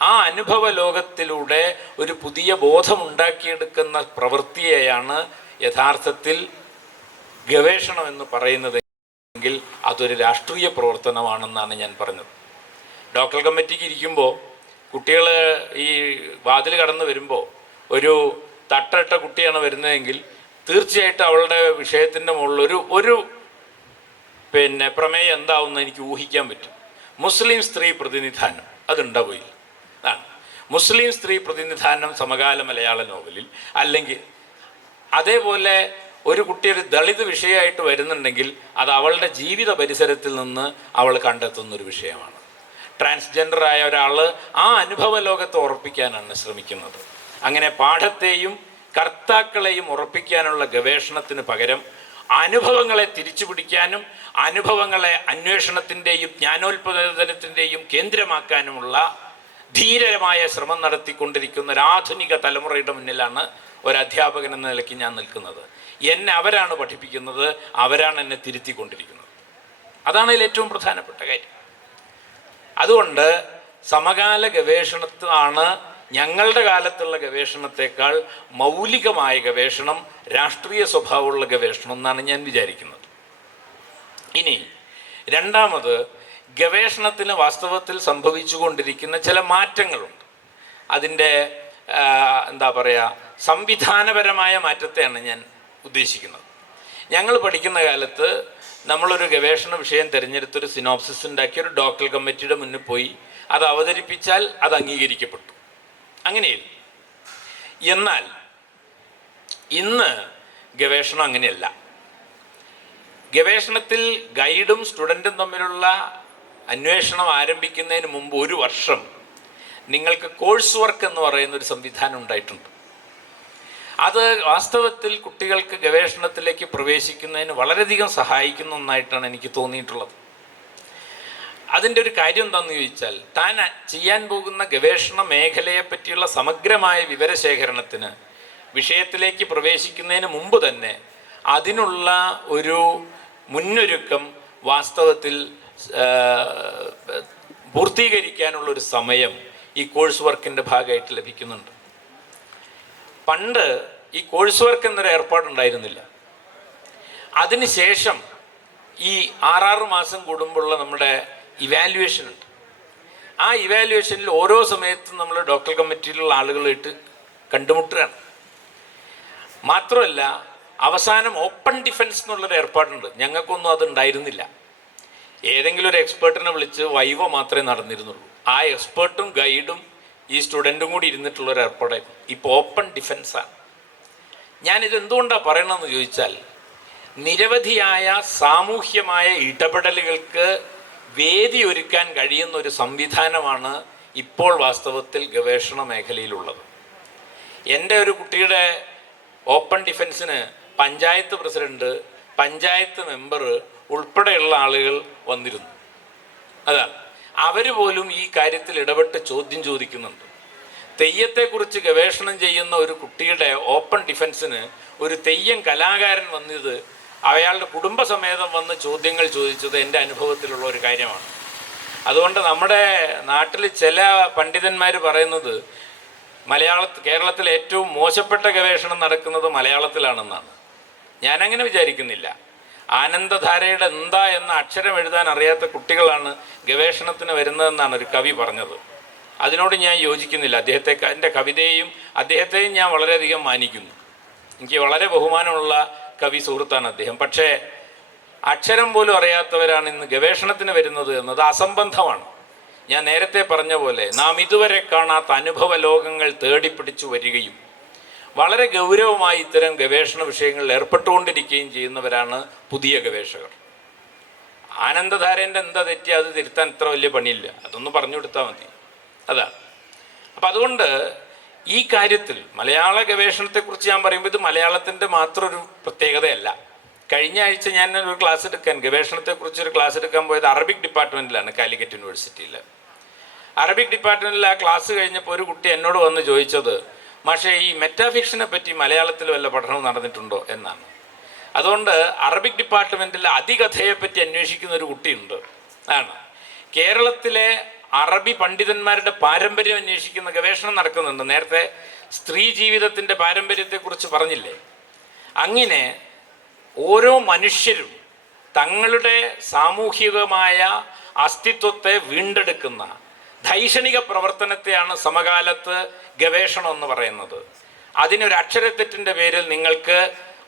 ആ അനുഭവ ലോകത്തിലൂടെ ഒരു പുതിയ ബോധമുണ്ടാക്കിയെടുക്കുന്ന പ്രവൃത്തിയെയാണ് യഥാർത്ഥത്തിൽ ഗവേഷണം എന്ന് പറയുന്നത് എങ്കിൽ അതൊരു രാഷ്ട്രീയ പ്രവർത്തനമാണെന്നാണ് ഞാൻ പറഞ്ഞത്. ഡോക്ടർ കമ്മിറ്റിക്ക് ഇരിക്കുമ്പോൾ കുട്ടികൾ ഈ വാതിൽ കടന്നു വരുമ്പോൾ ഒരു തട്ടട്ട കുട്ടിയാണ് വരുന്നതെങ്കിൽ തീർച്ചയായിട്ടും അവളുടെ വിഷയത്തിൻ്റെ മുകളിൽ ഒരു പ്രമേയം എന്താവുമെന്ന് എനിക്ക് ഊഹിക്കാൻ പറ്റും. മുസ്ലിം സ്ത്രീ പ്രതിനിധാനം അതുണ്ടാവില്ല. ആണ് മുസ്ലിം സ്ത്രീ പ്രതിനിധാനം സമകാല മലയാള നോവലിൽ. അല്ലെങ്കിൽ അതേപോലെ ഒരു കുട്ടി ഒരു ദളിത് വിഷയമായിട്ട് വരുന്നുണ്ടെങ്കിൽ അത് അവളുടെ ജീവിത പരിസരത്തിൽ നിന്ന് അവൾ കണ്ടെത്തുന്നൊരു വിഷയമാണ്. ട്രാൻസ്ജെൻഡറായ ഒരാൾ ആ അനുഭവ ലോകത്തെ ഉറപ്പിക്കാനാണ് ശ്രമിക്കുന്നത്. അങ്ങനെ പാഠത്തെയും കർത്താക്കളെയും ഉറപ്പിക്കാനുള്ള ഗവേഷണത്തിന് പകരം അനുഭവങ്ങളെ തിരിച്ചു പിടിക്കാനും അനുഭവങ്ങളെ അന്വേഷണത്തിൻ്റെയും ജ്ഞാനോൽപാദനത്തിൻ്റെയും കേന്ദ്രമാക്കാനുമുള്ള ധീരമായ ശ്രമം നടത്തിക്കൊണ്ടിരിക്കുന്ന ഒരു ആധുനിക തലമുറയുടെ മുന്നിലാണ് ഒരു അധ്യാപകൻ എന്ന നിലയ്ക്ക് ഞാൻ നിൽക്കുന്നത്. എന്നെ അവരാണ് പഠിപ്പിക്കുന്നത്, അവരാണ് എന്നെ തിരുത്തിക്കൊണ്ടിരിക്കുന്നത്. അതാണ് ഇതിൽ ഏറ്റവും പ്രധാനപ്പെട്ട കാര്യം. അതുകൊണ്ട് സമകാല ഗവേഷണത്താണ് ഞങ്ങളുടെ കാലത്തുള്ള ഗവേഷണത്തെക്കാൾ മൗലികമായ ഗവേഷണം, രാഷ്ട്രീയ സ്വഭാവമുള്ള ഗവേഷണം എന്നാണ് ഞാൻ വിചാരിക്കുന്നത്. ഇനി രണ്ടാമത്, ഗവേഷണത്തിന് വാസ്തവത്തിൽ സംഭവിച്ചുകൊണ്ടിരിക്കുന്ന ചില മാറ്റങ്ങളുണ്ട്. അതിൻ്റെ സംവിധാനപരമായ മാറ്റത്തെയാണ് ഞാൻ ഉദ്ദേശിക്കുന്നത്. ഞങ്ങൾ പഠിക്കുന്ന കാലത്ത് നമ്മളൊരു ഗവേഷണ വിഷയം തിരഞ്ഞെടുത്തൊരു സിനോപ്സിസ് ഉണ്ടാക്കി ഒരു ഡോക്ടർ കമ്മിറ്റിയുടെ മുന്നിൽ പോയി അത് അവതരിപ്പിച്ചാൽ അത് അംഗീകരിക്കപ്പെട്ടു. അങ്ങനെയല്ല. എന്നാൽ ഇന്ന് ഗവേഷണം അങ്ങനെയല്ല. ഗവേഷണത്തിൽ ഗൈഡും സ്റ്റുഡൻറ്റും തമ്മിലുള്ള അന്വേഷണം ആരംഭിക്കുന്നതിന് മുമ്പ് 1 വർഷം നിങ്ങൾക്ക് കോഴ്സ് വർക്ക് എന്ന് പറയുന്നൊരു സംവിധാനം ഉണ്ടായിട്ടുണ്ട്. അത് വാസ്തവത്തിൽ കുട്ടികൾക്ക് ഗവേഷണത്തിലേക്ക് പ്രവേശിക്കുന്നതിന് വളരെയധികം സഹായിക്കുന്ന ഒന്നായിട്ടാണ് എനിക്ക് തോന്നിയിട്ടുള്ളത്. അതിൻ്റെ ഒരു കാര്യം എന്താണെന്ന് ചോദിച്ചാൽ, താൻ ചെയ്യാൻ പോകുന്ന ഗവേഷണ മേഖലയെ പറ്റിയുള്ള സമഗ്രമായ വിവരശേഖരണത്തിന് വിഷയത്തിലേക്ക് പ്രവേശിക്കുന്നതിന് മുമ്പ് തന്നെ അതിനുള്ള ഒരു മുന്നൊരുക്കം വാസ്തവത്തിൽ പൂർത്തീകരിക്കാനുള്ളൊരു സമയം ഈ കോഴ്സ് വർക്കിൻ്റെ ഭാഗമായിട്ട് ലഭിക്കുന്നുണ്ട്. പണ്ട് ഈ കോഴ്സ് വർക്ക് എന്നൊരു ഏർപ്പാടുണ്ടായിരുന്നില്ല. അതിനുശേഷം ഈ 6 മാസം കൂടുമ്പോഴുള്ള നമ്മുടെ ഇവാലുവേഷൻ ഉണ്ട്. ആ ഇവാലുവേഷനിൽ ഓരോ സമയത്തും നമ്മൾ ഡോക്ടർ കമ്മിറ്റിയിലുള്ള ആളുകളായിട്ട് കണ്ടുമുട്ടുകയാണ്. മാത്രമല്ല അവസാനം ഓപ്പൺ ഡിഫൻസ് എന്നുള്ളൊരു ഏർപ്പാടുണ്ട്. ഞങ്ങൾക്കൊന്നും അത് ഉണ്ടായിരുന്നില്ല. ഏതെങ്കിലും ഒരു എക്സ്പേർട്ടിനെ വിളിച്ച് വൈവ മാത്രമേ നടന്നിരുന്നുള്ളൂ. ആ എക്സ്പേർട്ടും ഗൈഡും ഈ സ്റ്റുഡൻറ്റും കൂടി ഇരുന്നിട്ടുള്ളൊരു ഏർപ്പാടായിരുന്നു. ഇപ്പോൾ ഓപ്പൺ ഡിഫൻസാണ്. ഞാനിത് എന്തുകൊണ്ടാണ് പറയണമെന്ന് ചോദിച്ചാൽ, നിരവധിയായ സാമൂഹ്യമായ ഇടപെടലുകൾക്ക് വേദി ഒരുക്കാൻ കഴിയുന്ന ഒരു സംവിധാനമാണ് ഇപ്പോൾ വാസ്തവത്തിൽ ഗവേഷണ മേഖലയിലുള്ളത്. എൻ്റെ ഒരു കുട്ടിയുടെ ഓപ്പൺ ഡിഫൻസിന് പഞ്ചായത്ത് പ്രസിഡന്റ്, പഞ്ചായത്ത് മെമ്പർ ഉൾപ്പെടെയുള്ള ആളുകൾ വന്നിരുന്നു. അതാണ്, അവർ പോലും ഈ കാര്യത്തിൽ ഇടപെട്ട് ചോദ്യം ചോദിക്കുന്നുണ്ട്. തെയ്യത്തെക്കുറിച്ച് ഗവേഷണം ചെയ്യുന്ന ഒരു കുട്ടിയുടെ ഓപ്പൺ ഡിഫൻസിന് ഒരു തെയ്യം കലാകാരൻ വന്നത് അയാളുടെ കുടുംബസമേതം വന്ന് ചോദ്യങ്ങൾ ചോദിച്ചത് എൻ്റെ അനുഭവത്തിലുള്ള ഒരു കാര്യമാണ്. അതുകൊണ്ട് നമ്മുടെ നാട്ടിൽ ചില പണ്ഡിതന്മാർ പറയുന്നത് കേരളത്തിൽ ഏറ്റവും മോശപ്പെട്ട ഗവേഷണം നടക്കുന്നത് മലയാളത്തിലാണെന്നാണ്. ഞാനങ്ങനെ വിചാരിക്കുന്നില്ല. ആനന്ദധാരയുടെ എന്താ എന്ന അക്ഷരം എഴുതാൻ അറിയാത്ത കുട്ടികളാണ് ഗവേഷണത്തിന് വരുന്നതെന്നാണ് ഒരു കവി പറഞ്ഞത്. അതിനോട് ഞാൻ യോജിക്കുന്നില്ല. എൻ്റെ കവിതയെയും അദ്ദേഹത്തെയും ഞാൻ വളരെയധികം മാനിക്കുന്നു. എനിക്ക് വളരെ ബഹുമാനമുള്ള കവി സുഹൃത്താണ് അദ്ദേഹം. പക്ഷേ അക്ഷരം പോലും അറിയാത്തവരാണ് ഇന്ന് ഗവേഷണത്തിന് വരുന്നത് എന്നത് അസംബന്ധമാണ്. ഞാൻ നേരത്തെ പറഞ്ഞ പോലെ നാം ഇതുവരെ കാണാത്ത അനുഭവ ലോകങ്ങൾ തേടിപ്പിടിച്ചു വരികയും വളരെ ഗൗരവമായി ഇത്തരം ഗവേഷണ വിഷയങ്ങളിൽ ഏർപ്പെട്ടുകൊണ്ടിരിക്കുകയും ചെയ്യുന്നവരാണ് പുതിയ ഗവേഷകർ. ആനന്ദധാരേൻ്റെ എന്താ തെറ്റി അത് തിരുത്താൻ ഇത്ര വലിയ പണിയില്ല, അതൊന്ന് പറഞ്ഞു കൊടുത്താൽ മതി. അതാണ്. അപ്പം അതുകൊണ്ട് ഈ കാര്യത്തിൽ മലയാള ഗവേഷണത്തെക്കുറിച്ച് ഞാൻ പറയുമ്പോൾ ഇത് മലയാളത്തിൻ്റെ മാത്രം ഒരു പ്രത്യേകതയല്ല. കഴിഞ്ഞ ആഴ്ച ഞാൻ ഒരു ക്ലാസ് എടുക്കാൻ, ഗവേഷണത്തെക്കുറിച്ച് ഒരു ക്ലാസ് എടുക്കാൻ പോയത് അറബിക് ഡിപ്പാർട്ട്മെൻറ്റിലാണ്, കാലിക്കറ്റ് യൂണിവേഴ്സിറ്റിയിൽ. അറബിക് ഡിപ്പാർട്ട്മെൻറ്റിൽ ആ ക്ലാസ് കഴിഞ്ഞപ്പോൾ ഒരു കുട്ടി എന്നോട് വന്ന് ചോദിച്ചത്, പക്ഷേ ഈ മെറ്റാഫിക്ഷനെ പറ്റി മലയാളത്തിൽ വല്ല പഠനവും നടന്നിട്ടുണ്ടോ എന്നാണ്. അതുകൊണ്ട് അറബിക് ഡിപ്പാർട്ട്മെൻറ്റിൽ അതികഥയെപ്പറ്റി അന്വേഷിക്കുന്ന ഒരു കുട്ടിയുണ്ട്. ആണ് കേരളത്തിലെ അറബി പണ്ഡിതന്മാരുടെ പാരമ്പര്യം അന്വേഷിക്കുന്ന ഗവേഷണം നടക്കുന്നുണ്ട്. നേരത്തെ സ്ത്രീ ജീവിതത്തിൻ്റെ പാരമ്പര്യത്തെക്കുറിച്ച് പറഞ്ഞില്ലേ? അങ്ങനെ ഓരോ മനുഷ്യരും തങ്ങളുടെ സാമൂഹികമായ അസ്തിത്വത്തെ വീണ്ടെടുക്കുന്ന ധൈഷണിക പ്രവർത്തനത്തെയാണ് സമകാലത്ത് ഗവേഷണം എന്ന് പറയുന്നത്. അതിനൊരു അക്ഷരത്തെറ്റിൻ്റെ പേരിൽ നിങ്ങൾക്ക്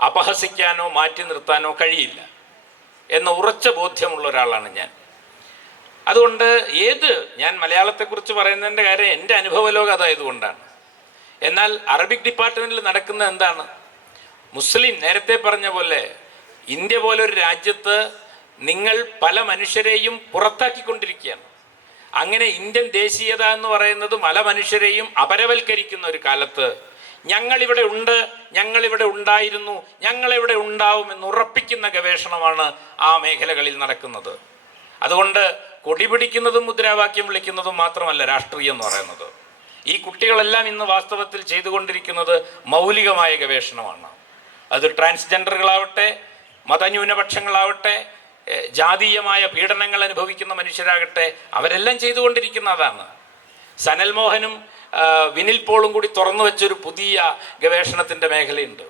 അപഹസിക്കാനോ മാറ്റി നിർത്താനോ കഴിയില്ല എന്ന ഉറച്ച ബോധ്യമുള്ള ഒരാളാണ് ഞാൻ. അതുകൊണ്ട് ഞാൻ മലയാളത്തെക്കുറിച്ച് പറയുന്നതിൻ്റെ കാര്യം എൻ്റെ അനുഭവലോകം അതായതുകൊണ്ടാണ്. എന്നാൽ അറബിക് ഡിപ്പാർട്ട്മെൻറ്റിൽ നടക്കുന്നത് എന്താണ്? മുസ്ലിം, നേരത്തെ പറഞ്ഞ പോലെ ഇന്ത്യ പോലൊരു രാജ്യത്ത് നിങ്ങൾ പല മനുഷ്യരെയും പുറത്താക്കിക്കൊണ്ടിരിക്കുകയാണ്. അങ്ങനെ ഇന്ത്യൻ ദേശീയത എന്ന് പറയുന്നത് പല മനുഷ്യരെയും അപരവൽക്കരിക്കുന്ന ഒരു കാലത്ത് ഞങ്ങളിവിടെ ഉണ്ട്, ഞങ്ങളിവിടെ ഉണ്ടായിരുന്നു, ഞങ്ങളിവിടെ ഉണ്ടാവുമെന്ന് ഉറപ്പിക്കുന്ന ഗവേഷണമാണ് ആ മേഖലകളിൽ നടക്കുന്നത്. അതുകൊണ്ട് കൊടി പിടിക്കുന്നതും മുദ്രാവാക്യം വിളിക്കുന്നതും മാത്രമല്ല രാഷ്ട്രീയം എന്ന് പറയുന്നത്. ഈ കുട്ടികളെല്ലാം ഇന്ന് വാസ്തവത്തിൽ ചെയ്തുകൊണ്ടിരിക്കുന്നത് മൗലികമായ ഗവേഷണമാണ്. അത് ട്രാൻസ്ജെൻഡറുകളാവട്ടെ, മതന്യൂനപക്ഷങ്ങളാവട്ടെ, ജാതീയമായ പീഡനങ്ങൾ അനുഭവിക്കുന്ന മനുഷ്യരാകട്ടെ, അവരെല്ലാം ചെയ്തുകൊണ്ടിരിക്കുന്നതാണ്. സനൽ മോഹനും വിനിൽ പോളും കൂടി തുറന്നു വെച്ചൊരു പുതിയ ഗവേഷണത്തിൻ്റെ മേഖലയുണ്ട്.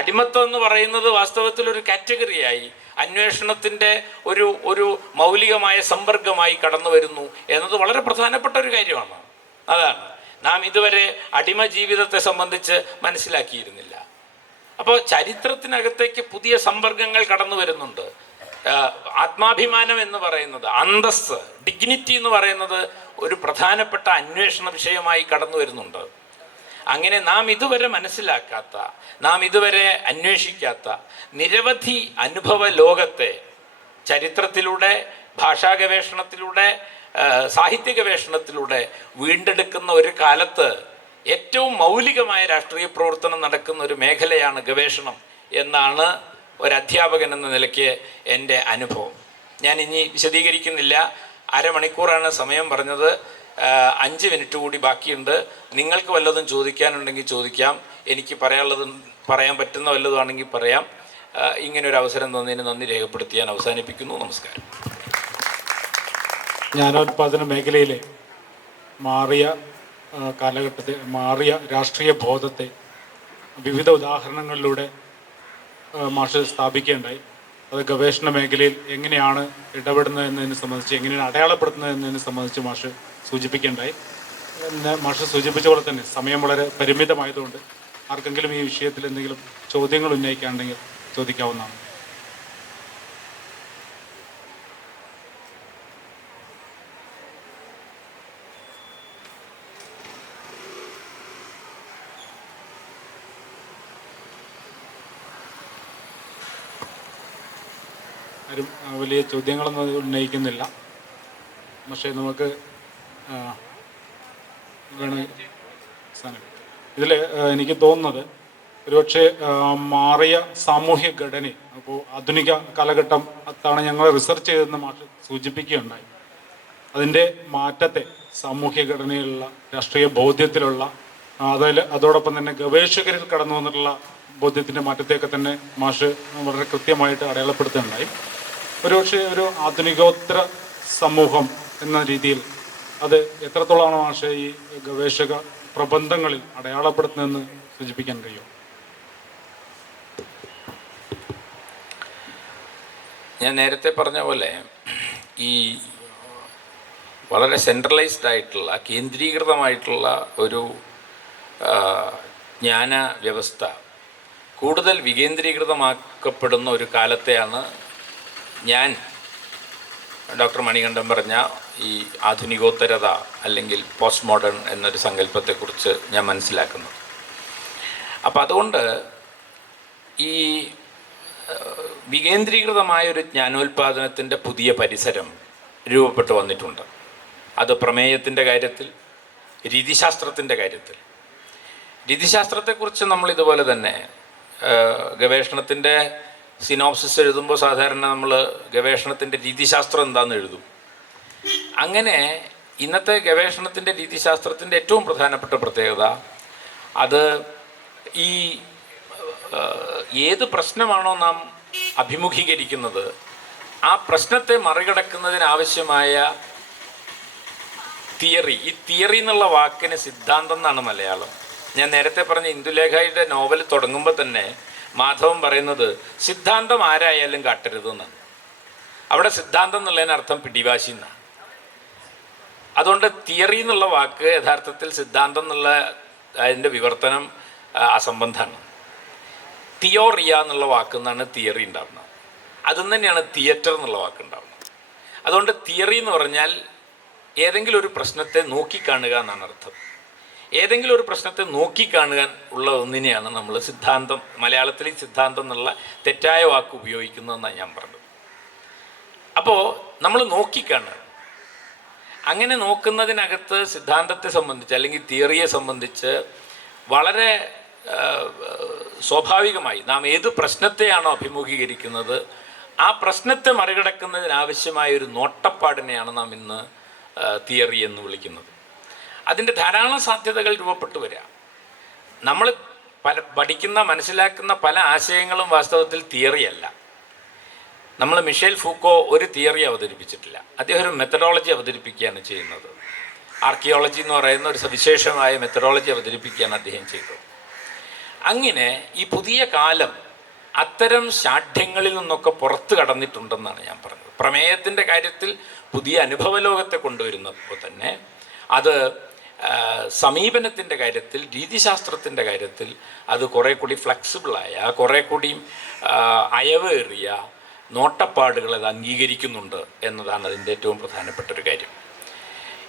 അടിമത്തം എന്ന് പറയുന്നത് വാസ്തവത്തിൽ ഒരു കാറ്റഗറിയായി അന്വേഷണത്തിൻ്റെ ഒരു മൗലികമായ സമ്പർക്കമായി കടന്നു വരുന്നു എന്നത് വളരെ പ്രധാനപ്പെട്ട ഒരു കാര്യമാണ്. അതാണ് നാം ഇതുവരെ അടിമ ജീവിതത്തെ സംബന്ധിച്ച് മനസ്സിലാക്കിയിരുന്നില്ല. അപ്പോൾ ചരിത്രത്തിനകത്തേക്ക് പുതിയ സമ്പർക്കങ്ങൾ കടന്നു വരുന്നുണ്ട്. ആത്മാഭിമാനം എന്ന് പറയുന്നത്, അന്തസ്സ്, ഡിഗ്നിറ്റി എന്ന് പറയുന്നത് ഒരു പ്രധാനപ്പെട്ട അന്വേഷണ വിഷയമായി കടന്നു വരുന്നുണ്ട്. അങ്ങനെ നാം ഇതുവരെ മനസ്സിലാക്കാത്ത, നാം ഇതുവരെ അന്വേഷിക്കാത്ത നിരവധി അനുഭവ ലോകത്തെ ചരിത്രത്തിലൂടെ, ഭാഷാ ഗവേഷണത്തിലൂടെ, സാഹിത്യ ഗവേഷണത്തിലൂടെ വീണ്ടെടുക്കുന്ന ഒരു കാലത്ത് ഏറ്റവും മൗലികമായ രാഷ്ട്രീയ പ്രവർത്തനം നടക്കുന്ന ഒരു മേഖലയാണ് ഗവേഷണം എന്നാണ് ഒരു അധ്യാപകൻ എന്ന നിലയ്ക്ക് എൻ്റെ അനുഭവം. ഞാൻ ഇനി വിശദീകരിക്കുന്നില്ല. അരമണിക്കൂറാണ് സമയം പറഞ്ഞത്. 5 മിനിറ്റ് കൂടി ബാക്കിയുണ്ട്. നിങ്ങൾക്ക് വല്ലതും ചോദിക്കാനുണ്ടെങ്കിൽ ചോദിക്കാം. എനിക്ക് പറയാൻ പറ്റുന്ന വല്ലതുമാണെങ്കിൽ പറയാം. ഇങ്ങനൊരു അവസരം തന്നതിന് നന്ദി രേഖപ്പെടുത്തി ഞാൻ അവസാനിപ്പിക്കുന്നു. നമസ്കാരം. ജ്ഞാനോത്പാദന മേഖലയിലെ മാറിയ കാലഘട്ടത്തെ, മാറിയ രാഷ്ട്രീയ ബോധത്തെ വിവിധ ഉദാഹരണങ്ങളിലൂടെ മാഷ് സ്ഥാപിക്കുകയുണ്ടായി. അത് ഗവേഷണ മേഖലയിൽ എങ്ങനെയാണ് ഇടപെടുന്നത് എന്നതിനെ സംബന്ധിച്ച്, എങ്ങനെയാണ് അടയാളപ്പെടുത്തുന്നത് എന്നതിനെ സംബന്ധിച്ച് മാഷ് സൂചിപ്പിക്കേണ്ടായി. പിന്നെ മാഷ് സൂചിപ്പിച്ച പോലെ തന്നെ സമയം വളരെ പരിമിതമായതുകൊണ്ട് ആർക്കെങ്കിലും ഈ വിഷയത്തിൽ എന്തെങ്കിലും ചോദ്യങ്ങൾ ഉന്നയിക്കുകയാണെങ്കിൽ ചോദിക്കാവുന്നതാണ്. ആരും വലിയ ചോദ്യങ്ങളൊന്നും ഉന്നയിക്കുന്നില്ല. പക്ഷേ നമുക്ക് ഇതിൽ എനിക്ക് തോന്നുന്നത് ഒരുപക്ഷെ മാറിയ സാമൂഹ്യ ഘടന, അപ്പോൾ ആധുനിക കാലഘട്ടം അത്താണ് ഞങ്ങൾ റിസർച്ച് ചെയ്തതെന്ന് മാഷ് സൂചിപ്പിക്കുകയുണ്ടായി. അതിൻ്റെ മാറ്റത്തെ സാമൂഹ്യ ഘടനയിലുള്ള രാഷ്ട്രീയ ബോധ്യത്തിലുള്ള അതോടൊപ്പം തന്നെ ഗവേഷകരിൽ കടന്നു വന്നിട്ടുള്ള ബോധ്യത്തിൻ്റെ മാറ്റത്തെയൊക്കെ തന്നെ മാഷ് വളരെ കൃത്യമായിട്ട് അടയാളപ്പെടുത്തുകയുണ്ടായി. ഒരുപക്ഷെ ഒരു ആധുനികോത്തര സമൂഹം എന്ന രീതിയിൽ അത് എത്രത്തോളമാണ് മാഷെ ഈ ഗവേഷക പ്രബന്ധങ്ങളിൽ അടയാളപ്പെടുത്തുന്നതെന്ന് സൂചിപ്പിക്കാൻ കഴിയും? ഞാൻ നേരത്തെ പറഞ്ഞ പോലെ ഈ വളരെ സെൻട്രലൈസ്ഡ് ആയിട്ടുള്ള, കേന്ദ്രീകൃതമായിട്ടുള്ള ഒരു ജ്ഞാന വ്യവസ്ഥ കൂടുതൽ വികേന്ദ്രീകൃതമാക്കപ്പെടുന്ന ഒരു കാലത്തെയാണ് ഞാൻ ഡോക്ടർ മണികണ്ഠൻ പറഞ്ഞ ഈ ആധുനികോത്തരത അല്ലെങ്കിൽ പോസ്റ്റ് മോഡേൺ എന്നൊരു സങ്കല്പത്തെക്കുറിച്ച് ഞാൻ മനസ്സിലാക്കുന്നത്. അപ്പം അതുകൊണ്ട് ഈ വികേന്ദ്രീകൃതമായൊരു ജ്ഞാനോൽപാദനത്തിൻ്റെ പുതിയ പരിസരം രൂപപ്പെട്ടു വന്നിട്ടുണ്ട്. അത് പ്രമേയത്തിൻ്റെ കാര്യത്തിൽ, രീതിശാസ്ത്രത്തിൻ്റെ കാര്യത്തിൽ. രീതിശാസ്ത്രത്തെക്കുറിച്ച് നമ്മൾ ഇതുപോലെ തന്നെ ഗവേഷണത്തിൻ്റെ സിനോപ്സിസ് എഴുതുമ്പോൾ സാധാരണ നമ്മൾ ഗവേഷണത്തിൻ്റെ രീതിശാസ്ത്രം എന്താണെന്ന് എഴുതും. അങ്ങനെ ഇന്നത്തെ ഗവേഷണത്തിൻ്റെ രീതിശാസ്ത്രത്തിൻ്റെ ഏറ്റവും പ്രധാനപ്പെട്ട പ്രത്യേകത അത് ഈ ഏത് പ്രശ്നമാണോ നാം അഭിമുഖീകരിക്കുന്നത് ആ പ്രശ്നത്തെ മറികടക്കുന്നതിനാവശ്യമായ തിയറി. ഈ തിയറി എന്നുള്ള വാക്കിന് സിദ്ധാന്തം എന്നാണ് മലയാളം. ഞാൻ നേരത്തെ പറഞ്ഞ ഇന്ദുലേഖയുടെ നോവൽ തുടങ്ങുമ്പോൾ തന്നെ മാധവൻ പറയുന്നത് സിദ്ധാന്തം ആരായാലും കാട്ടരുതെന്നാണ്. അവിടെ സിദ്ധാന്തം എന്നുള്ളതിനർത്ഥം പിടിവാശി എന്നാണ്. അതുകൊണ്ട് തിയറി എന്നുള്ള വാക്ക് യഥാർത്ഥത്തിൽ സിദ്ധാന്തം എന്നുള്ള അതിൻ്റെ വിവർത്തനം അസംബന്ധമാണ്. തിയോറിയ എന്നുള്ള വാക്കിൽ നിന്നാണ് തിയറി ഉണ്ടാകുന്നത്. അതിൽ നിന്ന് തന്നെയാണ് തിയേറ്റർ എന്നുള്ള വാക്ക് ഉണ്ടാകുന്നത്. അതുകൊണ്ട് തിയറി എന്ന് പറഞ്ഞാൽ ഏതെങ്കിലും ഒരു പ്രശ്നത്തെ നോക്കിക്കാണുക എന്നാണ് അർത്ഥം. ഏതെങ്കിലും ഒരു പ്രശ്നത്തെ നോക്കിക്കാണുക ഉള്ള ഒന്നിനെയാണ് നമ്മൾ സിദ്ധാന്തം, മലയാളത്തിൽ സിദ്ധാന്തം എന്നുള്ള തെറ്റായ വാക്ക് ഉപയോഗിക്കുന്നതെന്നാണ് ഞാൻ പറഞ്ഞത്. അപ്പോൾ നമ്മൾ നോക്കിക്കാണുക. അങ്ങനെ നോക്കുന്നതിനകത്ത് സിദ്ധാന്തത്തെ സംബന്ധിച്ച് അല്ലെങ്കിൽ തിയറിയെ സംബന്ധിച്ച് വളരെ സ്വാഭാവികമായി നാം ഏത് പ്രശ്നത്തെയാണോ അഭിമുഖീകരിക്കുന്നത് ആ പ്രശ്നത്തെ മറികടക്കുന്നതിനാവശ്യമായ ഒരു നോട്ടപ്പാടിനെയാണ് നാം ഇന്ന് തിയറി എന്ന് വിളിക്കുന്നത്. അതിൻ്റെ ധാരാളം സാധ്യതകൾ രൂപപ്പെട്ടു വരിക. നമ്മൾ പഠിക്കുന്ന, മനസ്സിലാക്കുന്ന പല ആശയങ്ങളും വാസ്തവത്തിൽ തിയറിയല്ല. നമ്മൾ മിഷേൽ ഫൂക്കോ ഒരു തിയറി അവതരിപ്പിച്ചിട്ടില്ല. അദ്ദേഹം ഒരു മെത്തഡോളജി അവതരിപ്പിക്കുകയാണ് ചെയ്യുന്നത്. ആർക്കിയോളജി എന്ന് പറയുന്ന ഒരു സവിശേഷമായ മെത്തഡോളജി അവതരിപ്പിക്കുകയാണ് അദ്ദേഹം ചെയ്തത്. അങ്ങനെ ഈ പുതിയ കാലം അത്തരം ശാഠ്യങ്ങളിൽ നിന്നൊക്കെ പുറത്തു കടന്നിട്ടുണ്ടെന്നാണ് ഞാൻ പറഞ്ഞത്. പ്രമേയത്തിൻ്റെ കാര്യത്തിൽ പുതിയ അനുഭവ ലോകത്തെ കൊണ്ടുവരുന്നപ്പോൾ തന്നെ അത് സമീപനത്തിൻ്റെ കാര്യത്തിൽ, രീതിശാസ്ത്രത്തിൻ്റെ കാര്യത്തിൽ അത് കുറേ കൂടി ഫ്ലെക്സിബിളായ, കുറേ കൂടിയും അയവേറിയ നോട്ടപ്പാടുകൾ അത് അംഗീകരിക്കുന്നുണ്ട് എന്നതാണ് അതിൻ്റെ ഏറ്റവും പ്രധാനപ്പെട്ടൊരു കാര്യം.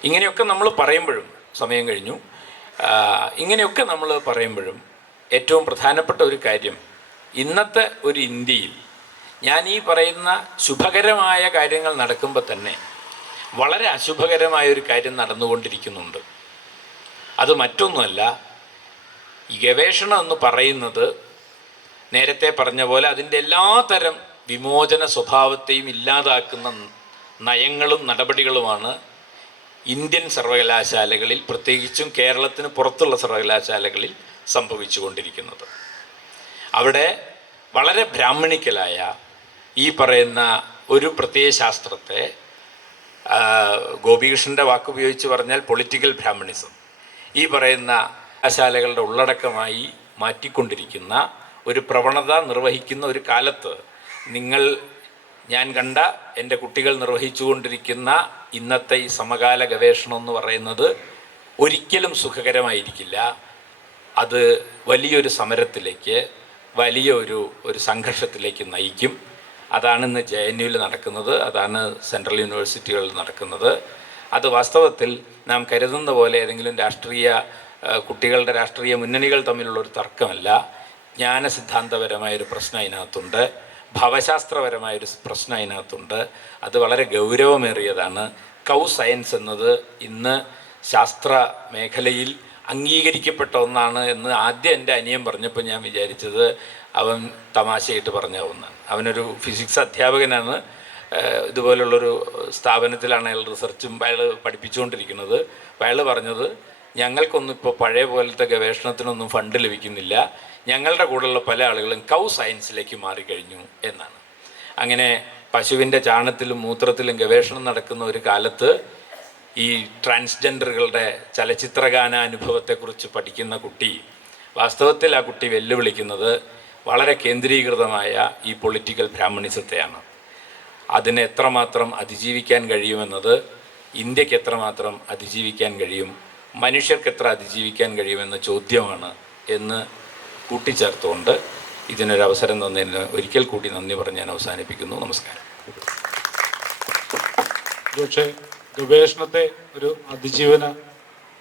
ഇങ്ങനെയൊക്കെ നമ്മൾ പറയുമ്പോഴും, സമയം കഴിഞ്ഞു, ഇങ്ങനെയൊക്കെ നമ്മൾ പറയുമ്പോഴും ഏറ്റവും പ്രധാനപ്പെട്ട ഒരു കാര്യം, ഇന്നത്തെ ഒരു ഇന്ത്യയിൽ ഞാൻ ഈ പറയുന്ന ശുഭകരമായ കാര്യങ്ങൾ നടക്കുമ്പോൾ തന്നെ വളരെ അശുഭകരമായ ഒരു കാര്യം നടന്നുകൊണ്ടിരിക്കുന്നുണ്ട്. അത് മറ്റൊന്നുമല്ല, ഈ ഗവേഷണം എന്ന് പറയുന്നത് നേരത്തെ പറഞ്ഞ പോലെ അതിൻ്റെ എല്ലാ തരം വിമോചന സ്വഭാവത്തെയും ഇല്ലാതാക്കുന്ന നയങ്ങളും നടപടികളുമാണ് ഇന്ത്യൻ സർവകലാശാലകളിൽ, പ്രത്യേകിച്ചും കേരളത്തിന് പുറത്തുള്ള സർവകലാശാലകളിൽ സംഭവിച്ചു കൊണ്ടിരിക്കുന്നത്. അവിടെ വളരെ ബ്രാഹ്മണിക്കലായ ഈ പറയുന്ന ഒരു പ്രത്യയശാസ്ത്രത്തെ, ഗോപികൃഷ്ണൻ്റെ വാക്കുപയോഗിച്ച് പറഞ്ഞാൽ പൊളിറ്റിക്കൽ ബ്രാഹ്മണിസം, ഈ പറയുന്ന കലാശാലകളുടെ ഉള്ളടക്കമായി മാറ്റിക്കൊണ്ടിരിക്കുന്ന ഒരു പ്രവണത നിർവഹിക്കുന്ന ഒരു കാലത്ത് നിങ്ങൾ ഞാൻ കണ്ട എൻ്റെ കുട്ടികൾ നിർവഹിച്ചുകൊണ്ടിരിക്കുന്ന ഇന്നത്തെ ഈ സമകാല ഗവേഷണം എന്ന് പറയുന്നത് ഒരിക്കലും സുഖകരമായിരിക്കില്ല. അത് വലിയൊരു സമരത്തിലേക്ക്, വലിയൊരു സംഘർഷത്തിലേക്ക് നയിക്കും. അതാണ് ഇന്ന് JNUവിൽ നടക്കുന്നത്, അതാണ് സെൻട്രൽ യൂണിവേഴ്സിറ്റികളിൽ നടക്കുന്നത്. അത് വാസ്തവത്തിൽ നാം കരുതുന്ന പോലെ ഏതെങ്കിലും കുട്ടികളുടെ രാഷ്ട്രീയ മുന്നണികൾ തമ്മിലുള്ളൊരു തർക്കമല്ല. ജ്ഞാനസിദ്ധാന്തപരമായൊരു പ്രശ്നം അതിനകത്തുണ്ട്, ഭവശാസ്ത്രപരമായൊരു പ്രശ്നം അതിനകത്തുണ്ട്. അത് വളരെ ഗൗരവമേറിയതാണ്. സയൻസ് എന്നത് ഇന്ന് ശാസ്ത്ര മേഖലയിൽ അംഗീകരിക്കപ്പെട്ട ഒന്നാണ് എന്ന് ആദ്യം എൻ്റെ അനിയൻ പറഞ്ഞപ്പോൾ ഞാൻ വിചാരിച്ചത് അവൻ തമാശയായിട്ട് പറഞ്ഞ ഒന്നാണ്. അവനൊരു ഫിസിക്സ് അധ്യാപകനാണ്. ഇതുപോലുള്ളൊരു സ്ഥാപനത്തിലാണ് അയാൾ റിസർച്ചും അയാൾ പഠിപ്പിച്ചുകൊണ്ടിരിക്കുന്നത്. അപ്പോൾ അയാൾ പറഞ്ഞത്, ഞങ്ങൾക്കൊന്നും ഇപ്പോൾ പഴയ പോലത്തെ ഗവേഷണത്തിനൊന്നും ഫണ്ട് ലഭിക്കുന്നില്ല, ഞങ്ങളുടെ കൂടെയുള്ള പല ആളുകളും സയൻസിലേക്ക് മാറിക്കഴിഞ്ഞു എന്നാണ്. അങ്ങനെ പശുവിൻ്റെ ചാണത്തിലും മൂത്രത്തിലും ഗവേഷണം നടക്കുന്ന ഒരു കാലത്ത് ഈ ട്രാൻസ്ജെൻഡറുകളുടെ ചലച്ചിത്രഗാന അനുഭവത്തെക്കുറിച്ച് പഠിക്കുന്ന കുട്ടി, വാസ്തവത്തിൽ ആ കുട്ടി വെല്ലുവിളിക്കുന്നത് വളരെ കേന്ദ്രീകൃതമായ ഈ പൊളിറ്റിക്കൽ ബ്രാഹ്മണിസത്തെയാണ്. അതിനെ എത്രമാത്രം അതിജീവിക്കാൻ കഴിയുമെന്നത്, ഇന്ത്യക്ക് എത്രമാത്രം അതിജീവിക്കാൻ കഴിയും, മനുഷ്യർക്ക് എത്ര അതിജീവിക്കാൻ കഴിയുമെന്ന ചോദ്യമാണ് എന്ന് കൂട്ടിച്ചേർത്തുകൊണ്ട് ഇതിനൊരവസരം തന്നതിന് ഒരിക്കൽ കൂടി നന്ദി പറഞ്ഞ് ഞാൻ അവസാനിപ്പിക്കുന്നു. നമസ്കാരം. പക്ഷേ ഗവേഷണത്തെ ഒരു അതിജീവന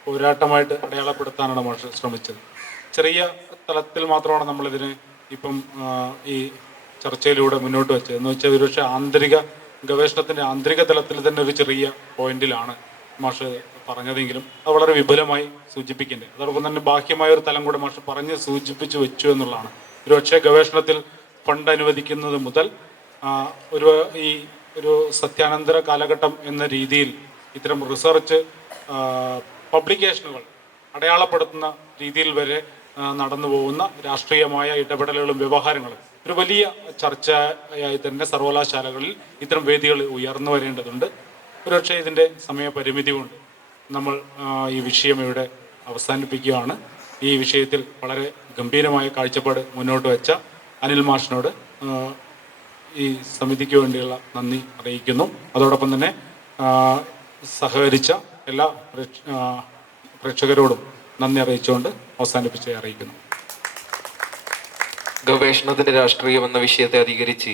പോരാട്ടമായിട്ട് അടയാളപ്പെടുത്താനാണ് മാഷ് ശ്രമിച്ചത്. ചെറിയ തലത്തിൽ മാത്രമാണ് നമ്മളിതിന് ഇപ്പം ഈ ചർച്ചയിലൂടെ മുന്നോട്ട് വെച്ചത്. എന്ന് വെച്ചാൽ ഒരുപക്ഷെ ഗവേഷണത്തിൻ്റെ ആന്തരിക തലത്തിൽ തന്നെ ഒരു ചെറിയ പോയിന്റിലാണ് മാഷ് പറഞ്ഞതെങ്കിലും അത് വളരെ വിപുലമായി സൂചിപ്പിക്കേണ്ടത്. അതോടൊപ്പം തന്നെ ബാഹ്യമായ ഒരു തലം കൂടെ മാഷ് പറഞ്ഞ് സൂചിപ്പിച്ചു വെച്ചു എന്നുള്ളതാണ്. ഒരുപക്ഷെ ഗവേഷണത്തിൽ ഫണ്ട് അനുവദിക്കുന്നത് മുതൽ ഒരു സത്യാനന്തര കാലഘട്ടം എന്ന രീതിയിൽ ഇത്തരം റിസർച്ച് പബ്ലിക്കേഷനുകൾ അടയാളപ്പെടുത്തുന്ന രീതിയിൽ വരെ നടന്നു പോകുന്ന രാഷ്ട്രീയമായ ഇടപെടലുകളും വ്യവഹാരങ്ങളും ഒരു വലിയ ചർച്ചയായി തന്നെ സർവകലാശാലകളിൽ ഇത്തരം വേദികൾ ഉയർന്നു വരേണ്ടതുണ്ട്. ഒരുപക്ഷെ ഇതിൻ്റെ സമയപരിമിതി കൊണ്ട് നമ്മൾ ഈ വിഷയം ഇവിടെ അവസാനിപ്പിക്കുകയാണ്. ഈ വിഷയത്തിൽ വളരെ ഗംഭീരമായ കാഴ്ചപ്പാട് മുന്നോട്ട് വെച്ച അനിൽ മാഷിനോട് ഈ സമിതിക്ക് വേണ്ടിയുള്ള നന്ദി അറിയിക്കുന്നു. അതോടൊപ്പം തന്നെ സഹകരിച്ച എല്ലാ പ്രേക്ഷകരോടും നന്ദി അറിയിച്ചുകൊണ്ട് അവസാനിപ്പിച്ച് അറിയിക്കുന്നു. ഗവേഷണത്തിന്റെ രാഷ്ട്രീയം എന്ന വിഷയത്തെ അധികരിച്ച്